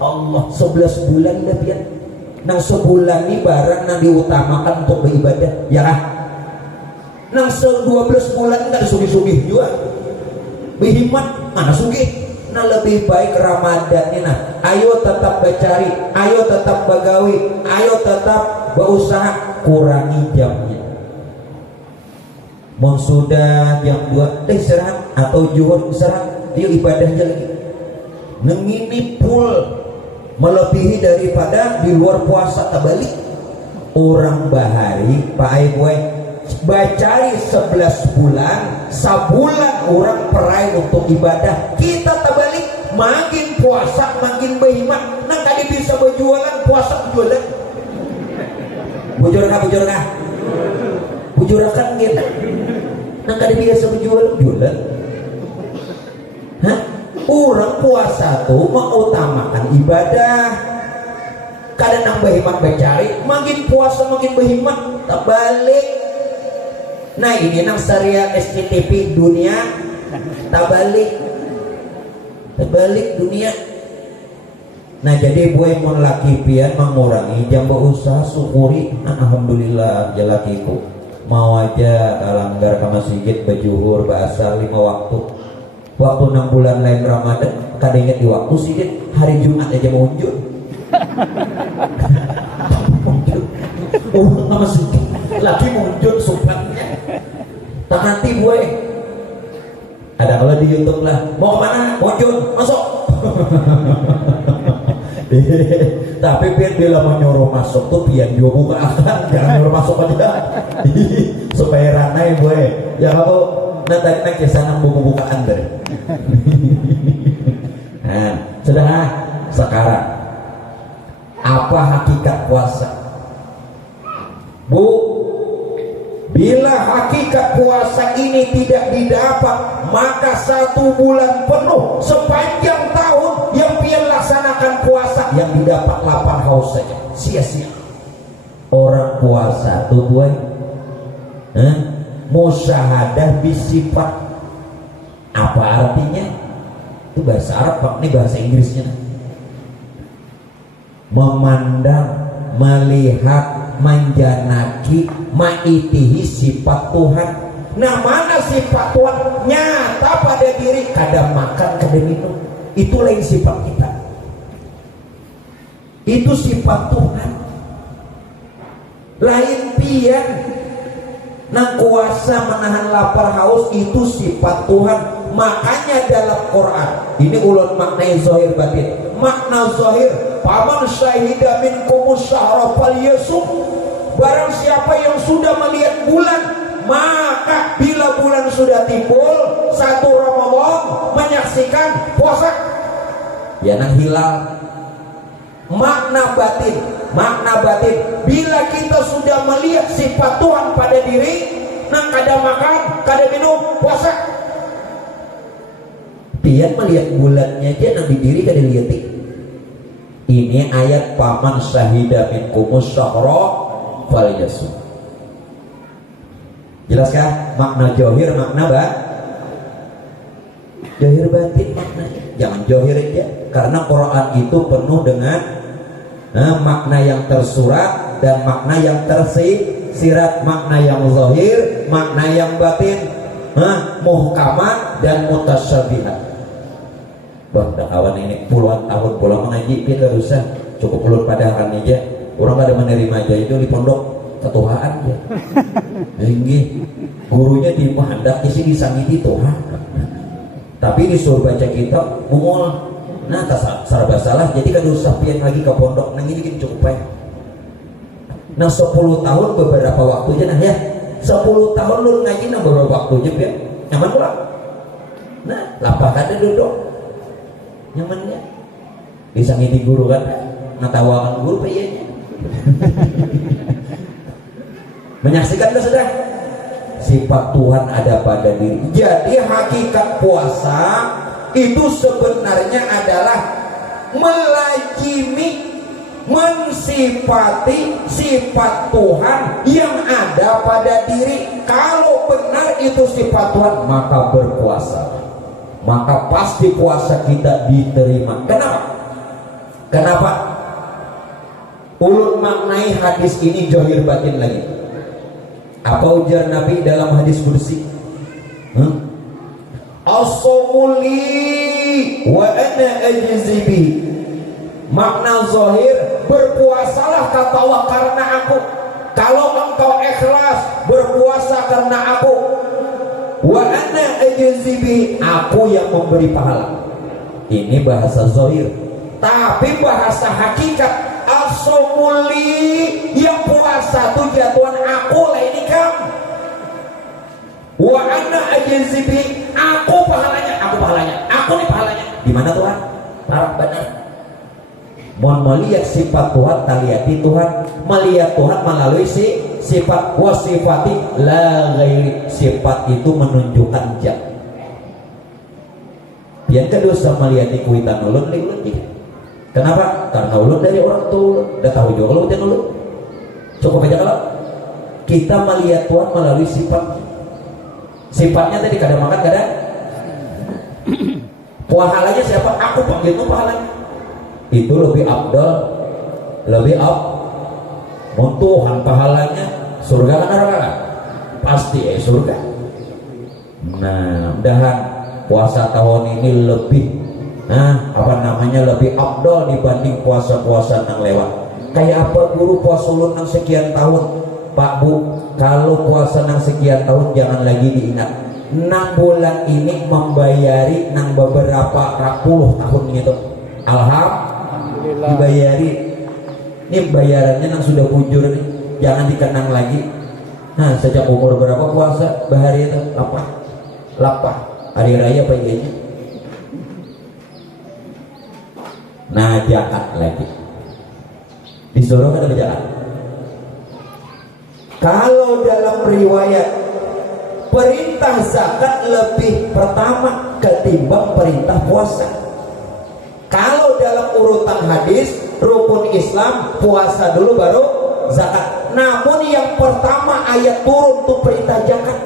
Allah 11 bulan dah pian. Nang sebulan ini barang nang diutamakan untuk beribadah ya kan. Nang 12 bulan nggak sugih-sugih juga berhemat mana sugih. Nah lebih baik Ramadan ini nah ayo tetap bercari, ayo tetap bagawi, ayo tetap berusaha kurangi jamnya. Mau sudah jam 2 istirahat atau zuhur istirahat, ayo ibadahnya lagi. Nengini full melebihi daripada di luar puasa terbalik. Orang bahari Pak Aiboy bacari 11 bulan, sebulan orang perai untuk ibadah. Kita terbalik, makin puasa makin berhemat. Nang kali bisa berjualan puasa berjualan. Bujurakan gitu. Nang kali biasa berjualan. Hah? Orang puasa tuh mengutamakan ibadah. Kadang nang berhemat bercari, makin puasa makin berhemat. Terbalik. Nah ini nang syariat SCTV dunia terbalik dunia. Nah jadi buat mon laki pian mengurangi jam berusaha syukuri. Nah, alhamdulillah jalakiku mau aja kalanggar ke masjid berjuhur bahasa 5 waktu 6 bulan lain Ramadan kadang inget di waktu sidit hari Jumat aja mau unjuk nama sedih lagi munjul supaya tak nanti gue ada kalau di YouTube lah mau kemana munjul masuk tapi pian bila menyuruh masuk tuh pian juga buka akan jangan nyuruh masuk aja supaya ranai gue ya kamu nanti kesana buka-bukaan deh. Nah sudah sekarang apa hakikat puasa bu? Bila hakikat puasa ini tidak didapat, maka 1 bulan penuh sepanjang tahun yang pian laksanakan puasa yang yang didapat lapar haus saja, sia-sia. Orang puasa tuh boy, musyahadah bisifat. Apa artinya? Itu bahasa Arab Pak, ini bahasa Inggrisnya. Memandang, melihat, menjanaki, maitihi sifat Tuhan. Nah, mana sifat Tuhan nyata pada diri? Kadang makan, kadang minum. Itu lain sifat kita. Itu sifat Tuhan. Lain pian. Nang kuasa menahan lapar haus itu sifat Tuhan. Makanya dalam Quran ini ulun maknai zahir batin. Makna zahir, paman syahida minkumus syahra falyasum. Barang siapa yang sudah melihat bulan, maka bila bulan sudah timbul 1 Ramadan menyaksikan puasa. Ya nang hilal. Makna batin, bila kita sudah melihat sifat Tuhan pada diri, nang kada makan, kada minum, puasa. Dia melihat bulannya aja nang di diri kada lihat. Ini ayat paman syahida minkumus syahra falyasum. Jelaskah makna johir, makna johir batin maknanya. Jangan johir aja, karena Quran itu penuh dengan makna yang tersurat dan makna yang tersirat, makna yang zahir, makna yang batin, muhkamat dan mutasyabihat. Bang, dah kawan ini puluhan tahun pulang mengaji, kita usah cukup ulun padahal aja. Orang ada menerima aja itu di pondok ketuaan ya. Tinggi gurunya di hendak isi disangiti Tuhan. Tapi disuruh baca kitab mungol. Nah, serba salah, jadi kan usah pian lagi ke pondok. Nang ini cukup baik. Nah, 10 tahun beberapa waktu aja nah ya. 10 tahun lu ngaji nang beberapa waktu aja ya. Nyaman pula. Nah, lapah kada duduk. Nyaman ya. Disangiti guru kan. Ngatawakan guru payanya. Menyaksikan itu sudah. Sifat Tuhan ada pada diri. Jadi hakikat puasa itu sebenarnya adalah melazimi, mensifati sifat Tuhan yang ada pada diri. Kalau benar itu sifat Tuhan, maka berpuasa, maka pasti puasa kita diterima. Kenapa? Ulun maknai hadis ini johir batin lagi. Apa ujar Nabi dalam hadis kursi? As-sawmuli wa ana ajzi bi. Makna zahir, berpuasalah kata Allah karena aku. Kalau engkau ikhlas berpuasa karena aku. Wa ana ajzi bi, aku yang memberi pahala. Ini bahasa zahir. Tapi bahasa hakikat, as-sawmuli, yang puasa itu jatuhan aku lah ini kamu. Wa ana ajzi bi, aku pahalanya, aku nih pahalanya. Di mana Tuhan? Parah benar. Mohon melihat sifat Tuhan, taliyati Tuhan, melihat Tuhan melalui sifat wasifati la ghairi. Sifat itu menunjukkan jat. Yang kedua sama melihat kuitan ulun juga. Kenapa? Karena ulun dari orang tua, udah tahu juga kalau udah ulun. Cukup aja kalau kita melihat Tuhan melalui sifat. Sifatnya tadi kadang makan kadang. Pahalanya siapa? Aku panggil itu pahalanya. Itu lebih abdal, lebih Tuhan pahalanya surga kan neraka? Pasti surga. Nah, mudahan puasa tahun ini lebih lebih abdal dibanding puasa-puasa yang lewat. Kayak apa guru puasa ulun nang sekian tahun? Pak Bu, kalau puasa nang sekian tahun jangan lagi diingat. 6 bulan ini membayari nang beberapa puluh tahun gitu. Alhamdulillah dibayari. Ini bayarannya nang sudah bujur nih. Jangan dikenang lagi. Nah, sejak umur berapa puasa? Bahari itu lapah. Hari raya apa iganya? Nah, zakat lagi. Disuruh kan zakat. Kalau dalam riwayat perintah zakat lebih pertama ketimbang perintah puasa. Kalau dalam urutan hadis rukun Islam, puasa dulu baru zakat. Namun yang pertama ayat turun tuh perintah zakat.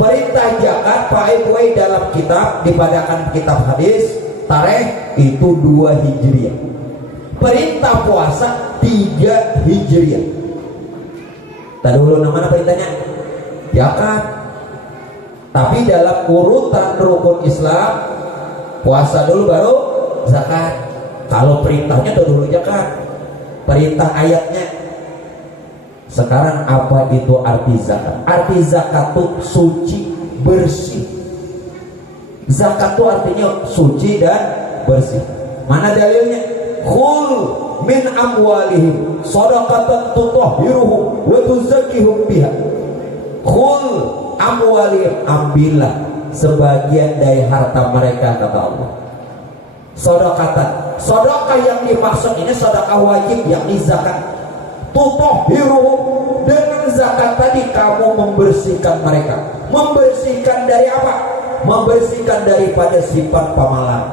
Perintah zakat Pak Ibu dalam kitab dipadakan kitab hadis tarikh itu 2 Hijriah. Perintah puasa 3 Hijriah. Tadi dulu namanya perintahnya zakat. Tapi dalam urutan rukun Islam, puasa dulu baru zakat. Kalau perintahnya dulu zakat. Perintah ayatnya. Sekarang apa itu arti zakat? Arti zakat itu suci, bersih. Zakat itu artinya suci dan bersih. Mana dalilnya? Khul min amwalihim shadaqatan tutahhiruhum wa tuzakkihum biha. Khul amwalihim, ambillah sebagian dari harta mereka, kata Allah. Shadaqatan, sedekah yang dimaksud ini sedekah wajib, yakni zakat. Tutahhiruhum, dengan zakat tadi kamu membersihkan mereka. Membersihkan dari apa? Membersihkan daripada sifat pamalas,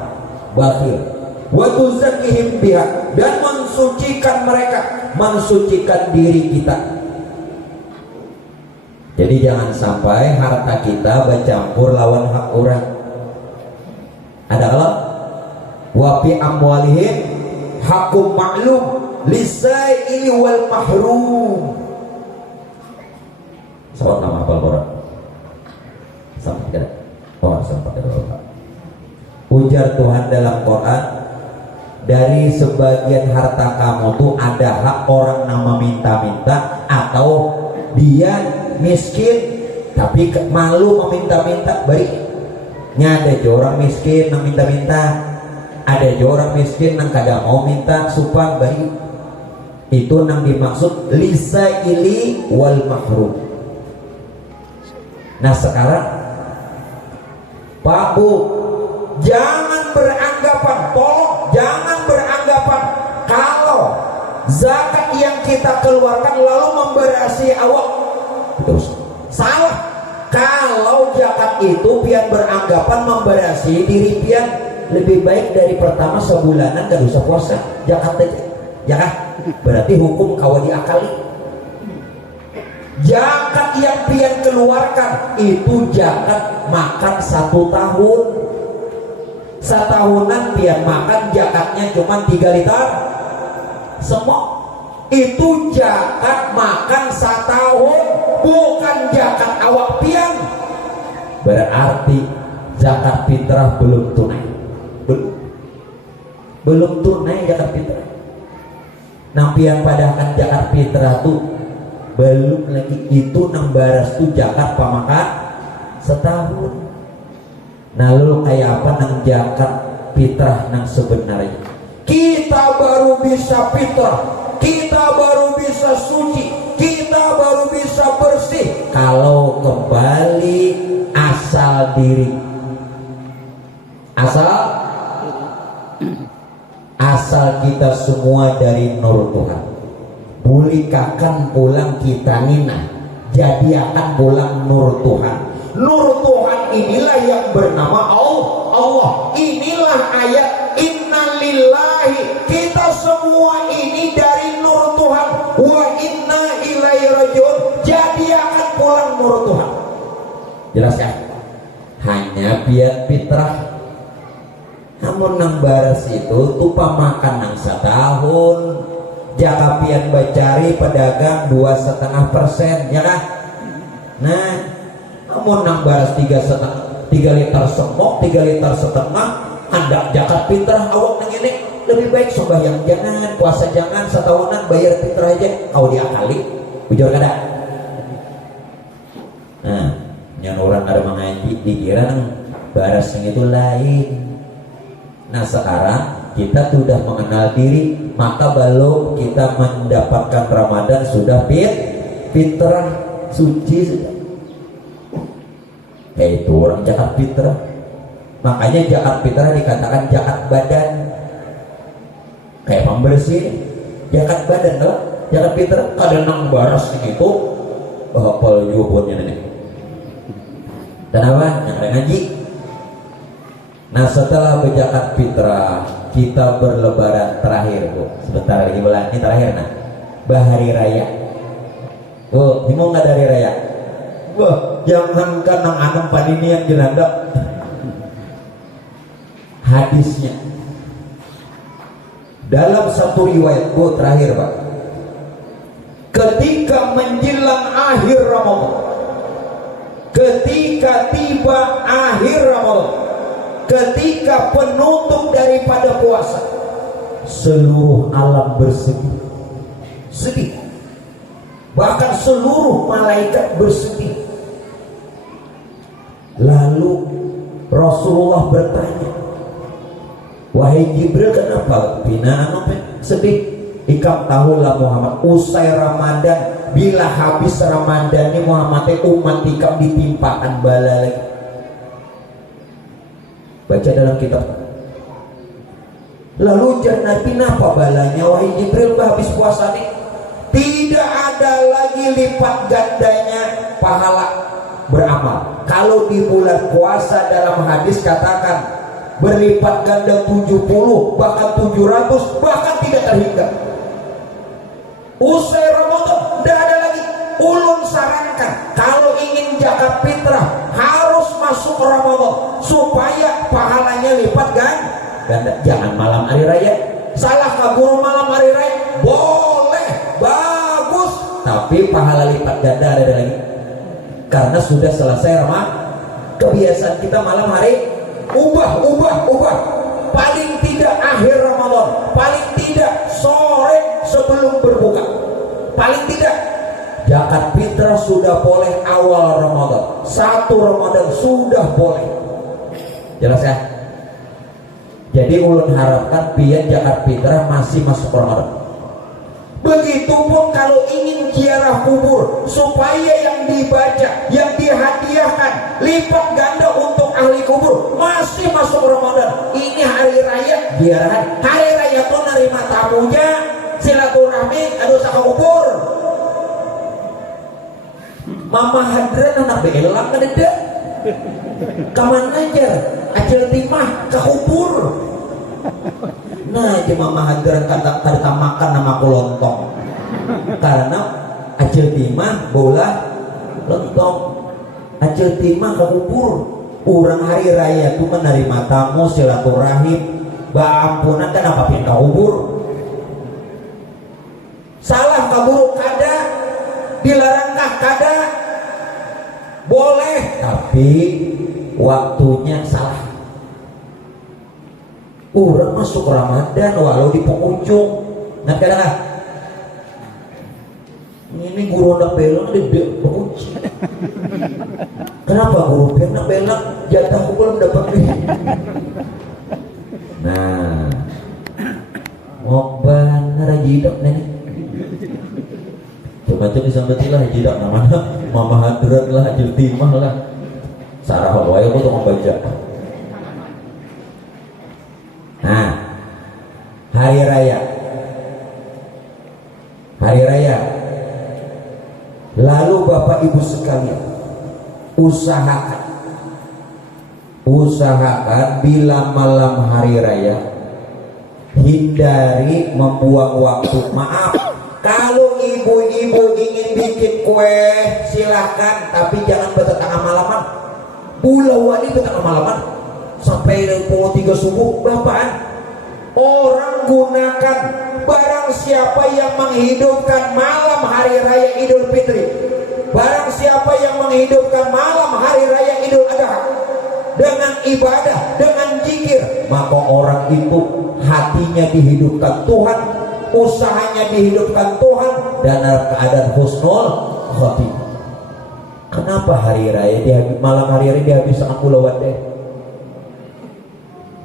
bakhil. Wa tuzakkihim biha, dan mensucikan mereka, mensucikan diri kita. Jadi jangan sampai harta kita bercampur lawan hak orang. Ada Allah wa fi amwalihim hakum ma'lum lisaili wal mahrum. Sahabat nama hafal Quran sampai tidak? Oh, sampai tidak. Ujar Tuhan dalam Quran, dari sebagian harta kamu tuh ada hak orang nama minta-minta, atau dia miskin tapi malu meminta-minta. Baiknya ada orang miskin yang minta-minta, ada orang miskin yang kada mau minta supang. Baik, itu yang dimaksud lisaili wal mahrum. Nah sekarang Pak Bu, jangan beranggapan, tolong jangan beranggapan kalau zakat yang kita keluarkan lalu memberasi awak. Terus salah. Kalau zakat itu pian beranggapan memberasi diri pian, lebih baik dari pertama sebulanan gak usah puasa, zakat aja, ya kan? Berarti hukum kawa diakali. Zakat yang pian keluarkan itu zakat makan 1 tahun. Setahunan pian makan zakatnya cuma 3 liter semok. Itu zakat makan 1 tahun, bukan zakat awak pian. Berarti zakat fitrah belum tunai. Belum tunai zakat fitrah. Nah pian padahkan zakat fitrah tuh belum lagi, itu nang baras tuh zakat pamakan setahun. Nah lu kayak apa nang zakat fitrah nang sebenarnya? Kita baru bisa fitrah, kita baru bisa suci, kita baru bisa bersih kalau kembali asal diri. Asal kita semua dari nur Tuhan. Bulikakan pulang kita nina, jadi akan pulang nur Tuhan. Nur Tuhan inilah yang bernama Allah. Inilah ayat innalillahi, kita semua ini dari nur Tuhan. Wa inna ilaihi rajiun, jadi akan pulang nur Tuhan. Jelas ya? Hanya biar fitrah. Namun nang baras itu tupa makan nang 1 tahun. Jaka pian bacari pedagang 2,5%, ya kan? Nah, namun nang baras 3 liter semok, 3 liter setengah, hendak zakat fitrah awak nang ini lebih baik sembahyang jangan, puasa jangan, setahunan bayar fitrah aja, kau diakali, bujur kada? Nah, yang orang ada mengaji dikira nang baras yang itu lain. Nah sekarang kita sudah mengenal diri, maka belum kita mendapatkan Ramadan sudah fitrah suci sudah. Yaitu orang zakat fitrah. Makanya zakat fitrah dikatakan zakat badan. Kayak pembersih zakat badan loh. Zakat fitrah kadang nang baras gitu. Hafal juhunnya nih. Dan apa? Yang ada ngaji. Nah setelah berzakat fitrah kita berlebaran terakhir Bu, sebentar lagi bulan ini terakhir nah, bahari raya Bu, ini mau nggak dari raya? Wah, jangankan nang anem paninian jelanda. Hadisnya dalam satu riwayat Bu, terakhir Pak, ketika menjelang akhir Ramadan, ketika tiba akhir Ramadan, ketika penutup daripada puasa, seluruh alam bersedih, sedih, bahkan seluruh malaikat bersedih. Lalu Rasulullah bertanya, wahai Jibril, kenapa binaan sedih? Ikam tahulah Muhammad, usai Ramadan, bila habis Ramadan ini Muhammad umat ikam ditimpakan bala lagi. Baca dalam kitab. Lalu jangan kenapa balanya wahai Jibril habis puasa ini? Tidak ada lagi lipat gandanya pahala beramal. Kalau di bulan puasa dalam hadis katakan berlipat ganda 70 bahkan 700 bahkan tidak terhingga. Usai Ramadan tidak ada lagi. Ulun sarankan kalau ingin zakat fitrah harus masuk Ramadan supaya pahalanya lipat ganda. Jangan malam hari raya. Salah kabur malam hari raya? Boleh, bagus, tapi pahala lipat ganda ada lagi. Karena sudah selesai Ramadan. Kebiasaan kita malam hari ubah. Paling tidak akhir Ramadan, paling tidak sore sebelum berbuka, paling tidak zakat fitrah sudah boleh awal Ramadan, 1 Ramadan sudah boleh. Jelas ya? Jadi ulun harapkan biar zakat fitrah masih masuk Ramadan. Begitupun kalau ingin ziarah kubur supaya yang dibaca, yang dihadiahkan lipat ganda untuk ahli kubur masih masuk Ramadan. Ini hari raya ziarah, hari raya tuh nerima tamunya, silaturahmi, ada usaha kubur. Mama hadran anak belang kan ada. Kaman aja, acil timah ke kubur. Nah, cuma mahadran kata makan nama aku lontong. Karena acil timah bola lontong. Acil timah ke kubur. Urang hari raya itu menerima tamu silaturahim. Bampunan kan apa pindah kubur. Salah kabur kada, dilarangkah kada? Boleh, tapi waktunya salah. Orang masuk Ramadan walau di penghujung. Nah kadang ini guru nak belang di penghujung. Kenapa guru nak belang jatahku belum dapat nih? Nah, ngoban rajidak nih. Coba-coba disambetilah rajidak namanya Mama Hadrat lah, Ajil Timah lah. Sarah wae aku tuh membaca. Nah, hari raya, lalu Bapak Ibu sekalian usahakan bila malam hari raya hindari membuang waktu. Maaf, kalau ibu-ibu ingin bikin kue silahkan, tapi jangan bertengah malaman. Bulawani bertengah malaman sampai pukul 3 subuh. Bapaan orang gunakan barang siapa yang menghidupkan malam hari raya Idul Fitri, barang siapa yang menghidupkan malam hari raya Idul Adha dengan ibadah, dengan zikir, maka orang itu hatinya dihidupkan Tuhan, usahanya dihidupkan Tuhan, dan keadaan husnul khotimah. Kenapa hari raya malam hari raya dihabis sama pulauan deh?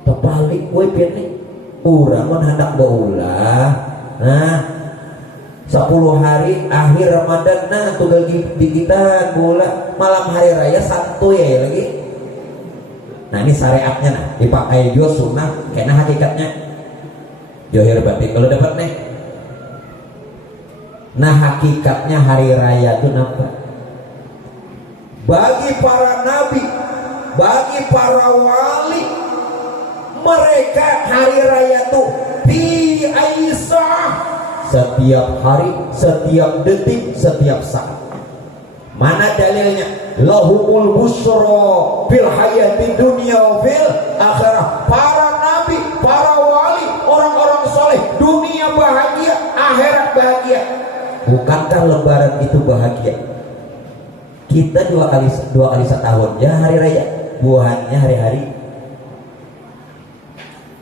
Terbalik gue pilih urang hendak baulah. Nah 10 hari akhir Ramadan, nah tugal di kita bola malam hari raya santuy ya lagi. Nah ini syariatnya nah dipakai juga sunnah karena hakikatnya johir batin kalau dapat nih. Nah hakikatnya hari raya itu apa? Bagi para nabi, bagi para wali, Mereka hari raya tuh fi Aisyah, setiap hari, setiap detik, setiap saat. Mana dalilnya? Lahumul busra fil hayati dunya fil akhirah. Para nabi, para wali, orang-orang soleh, dunia bahagia, akhirat bahagia. Bukankah lebaran itu bahagia? Kita dua kali setahun ya hari raya, buahannya hari-hari.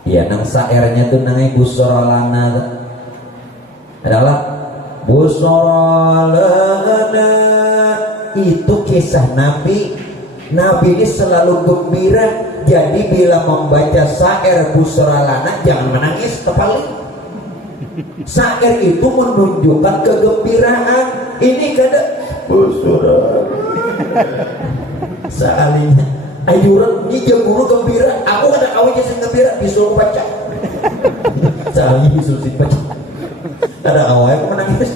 Ya nang saernya tuh nangai busrolana adalah busrolana, itu kisah Nabi. Nabi ini selalu gembira. Jadi bila membaca syair busrolana jangan menangis kepala. Syair itu menunjukkan kegembiraan. Ini kada busrolana sekalinya ayuran ini guru gembira. Aku kada kawin jadi gembira disuruh baca. Sekalinya disuruh baca. Ada awalnya aku menangis.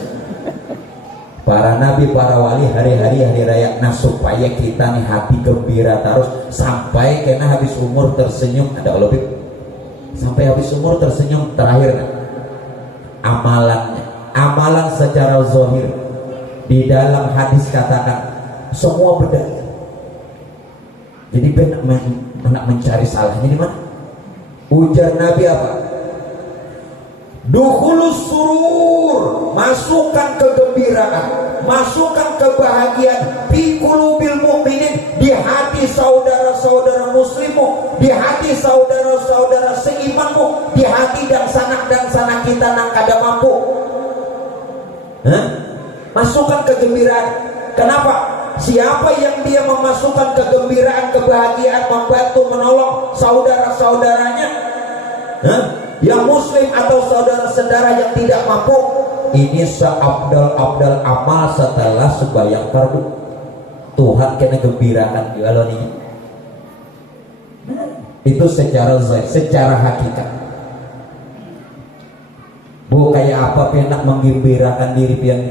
Para nabi, para wali hari-hari hari raya. Nah supaya kita nih hati gembira terus sampai kena habis umur tersenyum. Ada lebih sampai habis umur tersenyum. Terakhir nah, amalannya, amalan secara zahir di dalam hadis katakan semua berdaya. Jadi anak mencari salahnya di mana? Ujar Nabi apa? Dukhulus surur, masukkan kegembiraan, masukkan kebahagiaan fi qulubil mu'minin, di hati saudara-saudara muslimmu, di hati saudara-saudara seimanmu, di hati dan sanak kita nang kada mampu. Masukkan kegembiraan. Kenapa? Siapa yang dia memasukkan kegembiraan, kebahagiaan, membantu, menolong saudara-saudaranya, yang muslim atau saudara-saudara yang tidak mampu, ini seabdal-abdal amal setelah sembahyang fardu. Tuhan kena gembirakan juga loh nih. Itu secara zahir, secara hakikat. Bu kayak apa pian menggembirakan diri pian?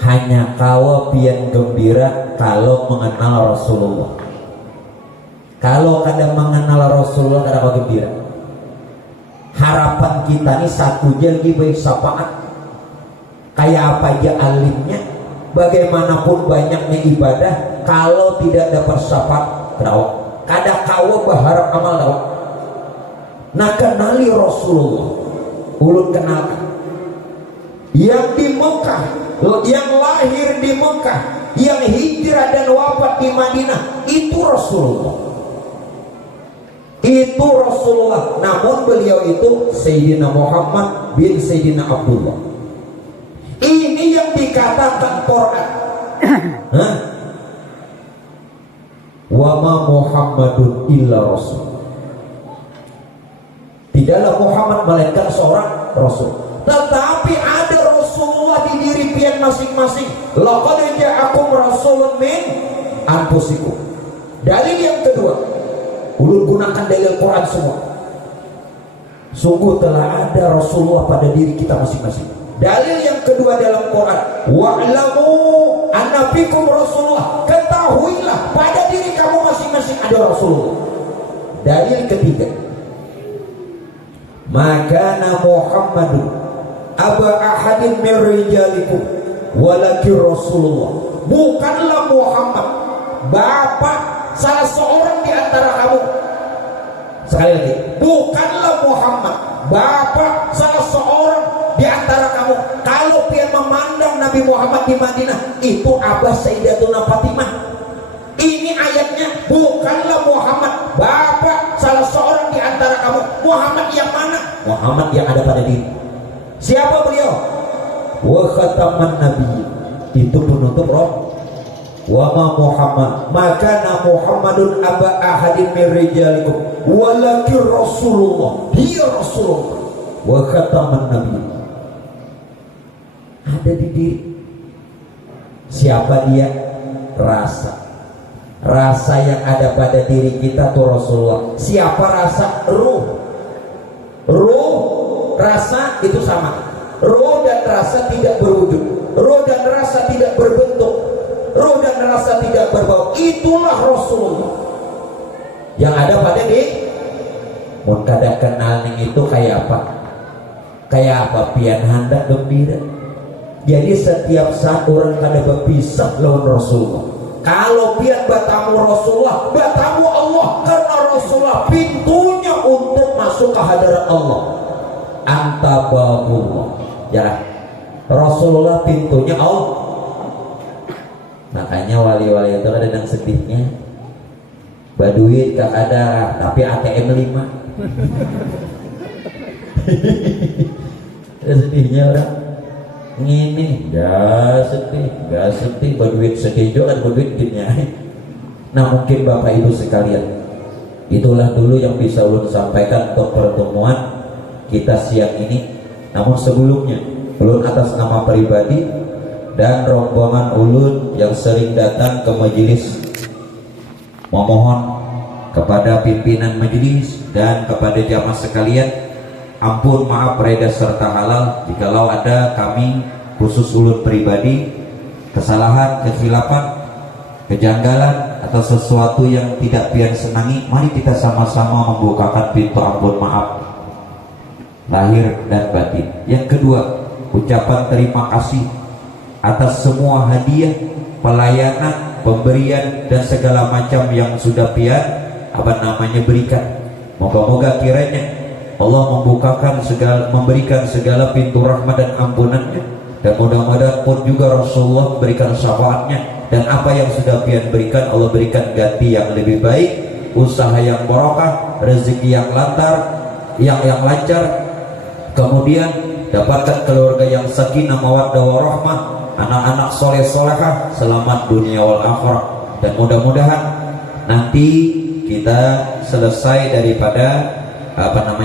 Hanya kau pian gembira kalau mengenal Rasulullah. Kalau kadang mengenal Rasulullah kada kau gembira. Harapan kita nih satu jadi baik syafaat. Kayak apa aja alimnya, bagaimanapun banyaknya ibadah, kalau tidak dapat syafaat, kada kau berharap amal daw. Nah kenali Rasulullah, ulun kenalkan. Yang di Mekah, yang lahir di Mekah, yang hijrah dan wafat di Madinah, itu Rasulullah. Itu Rasulullah. Namun beliau itu Sayyidina Muhammad bin Sayyidina Abdullah. Ini yang dikatakan Quran. Wa ma Muhammadun illa rasul. Tidaklah Muhammad melainkan seorang rasul. Tetapi ada Rasulullah di diri pian masing-masing. Laqad ja'akum rasulun min anfusikum. Dalil yang kedua, ulun gunakan dalil Quran semua. Sungguh telah ada Rasulullah pada diri kita masing-masing. Dalil yang kedua dalam Quran, wa'lamu anna fikum Rasulullah. Ketahuilah pada diri kamu masing-masing ada Rasulullah. Dalil ketiga, maka Muhammadun aba ahadin min rijalikum walakin Rasulullah. Bukanlah Muhammad bapak salah seorang di antara kamu. Sekali lagi, bukanlah Muhammad bapak salah seorang di antara kamu. Kalau dia memandang Nabi Muhammad di Madinah, itu abah Sayyidatuna Fatimah. Ini ayatnya, bukanlah Muhammad bapak salah seorang di antara kamu. Muhammad yang mana? Muhammad yang ada pada diri. Siapa beliau? Wa khataman nabiyyin, itu penutup roh. Wa ma Muhammad, maka Muhammadun aba ahadin min rijalikum walakin Rasulullah. Dia Rasulullah wa khataman nabiyyin. Ada di diri. Siapa dia? Rasa yang ada pada diri kita tuh Rasulullah. Siapa rasa? Ruh, rasa itu sama. Ruh dan rasa tidak berwujud. Ruh dan rasa tidak berbentuk. Ruh dan rasa tidak berbau. Itulah Rasulullah yang ada pada mun kada kenal ning itu kayak apa? Kayak apa? Pian hendak gembira. Jadi setiap saat orang kada berpisah lawan Rasulullah. Kalau pian bertamu Rasulullah, bertamu Allah, karena Rasulullah pintunya untuk masuk ke hadirat Allah. Anta babullah. Ya, Rasulullah pintunya Allah. Makanya wali-wali itu ada yang sedihnya. Baduit gak ada, tapi ATM 5. Sedihnya orang ngini, gak sedih, baduit sedih juga kan baduit gini. Nah mungkin Bapak Ibu sekalian, itulah dulu yang bisa ulun sampaikan untuk pertemuan kita siang ini. Namun sebelumnya, ulun atas nama pribadi dan rombongan ulun yang sering datang ke majelis memohon kepada pimpinan majelis dan kepada jamaah sekalian, ampun, maaf, reda serta halal jikalau ada kami khusus ulun pribadi kesalahan, kesilapan, kejanggalan atau sesuatu yang tidak pian senangi. Mari kita sama-sama membukakan pintu ampun maaf lahir dan batin. Yang kedua, ucapan terima kasih atas semua hadiah, pelayanan, pemberian dan segala macam yang sudah pian berikan. Moga-moga kiranya Allah membukakan segala, memberikan segala pintu rahmat dan ampunannya, dan mudah-mudahan pun juga Rasulullah memberikan syafaatnya, dan apa yang sudah pian berikan Allah berikan ganti yang lebih baik, usaha yang barokah, rezeki yang yang lancar, kemudian dapatkan keluarga yang sakinah mawaddah warahmah, anak-anak soleh solehah, selamat dunia wal akhirah. Dan mudah-mudahan nanti kita selesai daripada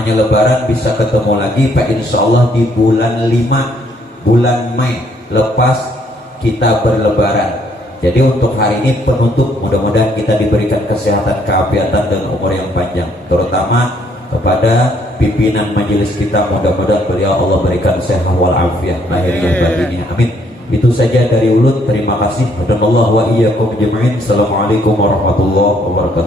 lebaran bisa ketemu lagi Pak, insyaallah di bulan 5 bulan Mei lepas kita berlebaran. Jadi untuk hari ini penutup, mudah-mudahan kita diberikan kesehatan, keafiatan dan umur yang panjang, terutama kepada pimpinan majelis kita, mudah-mudahan beliau Allah berikan sehat wal afiat lahirnya batinnya, amin. Itu saja dari ulun, terima kasih. Wa iyyakum jami'in. Assalamualaikum warahmatullahi wabarakatuh.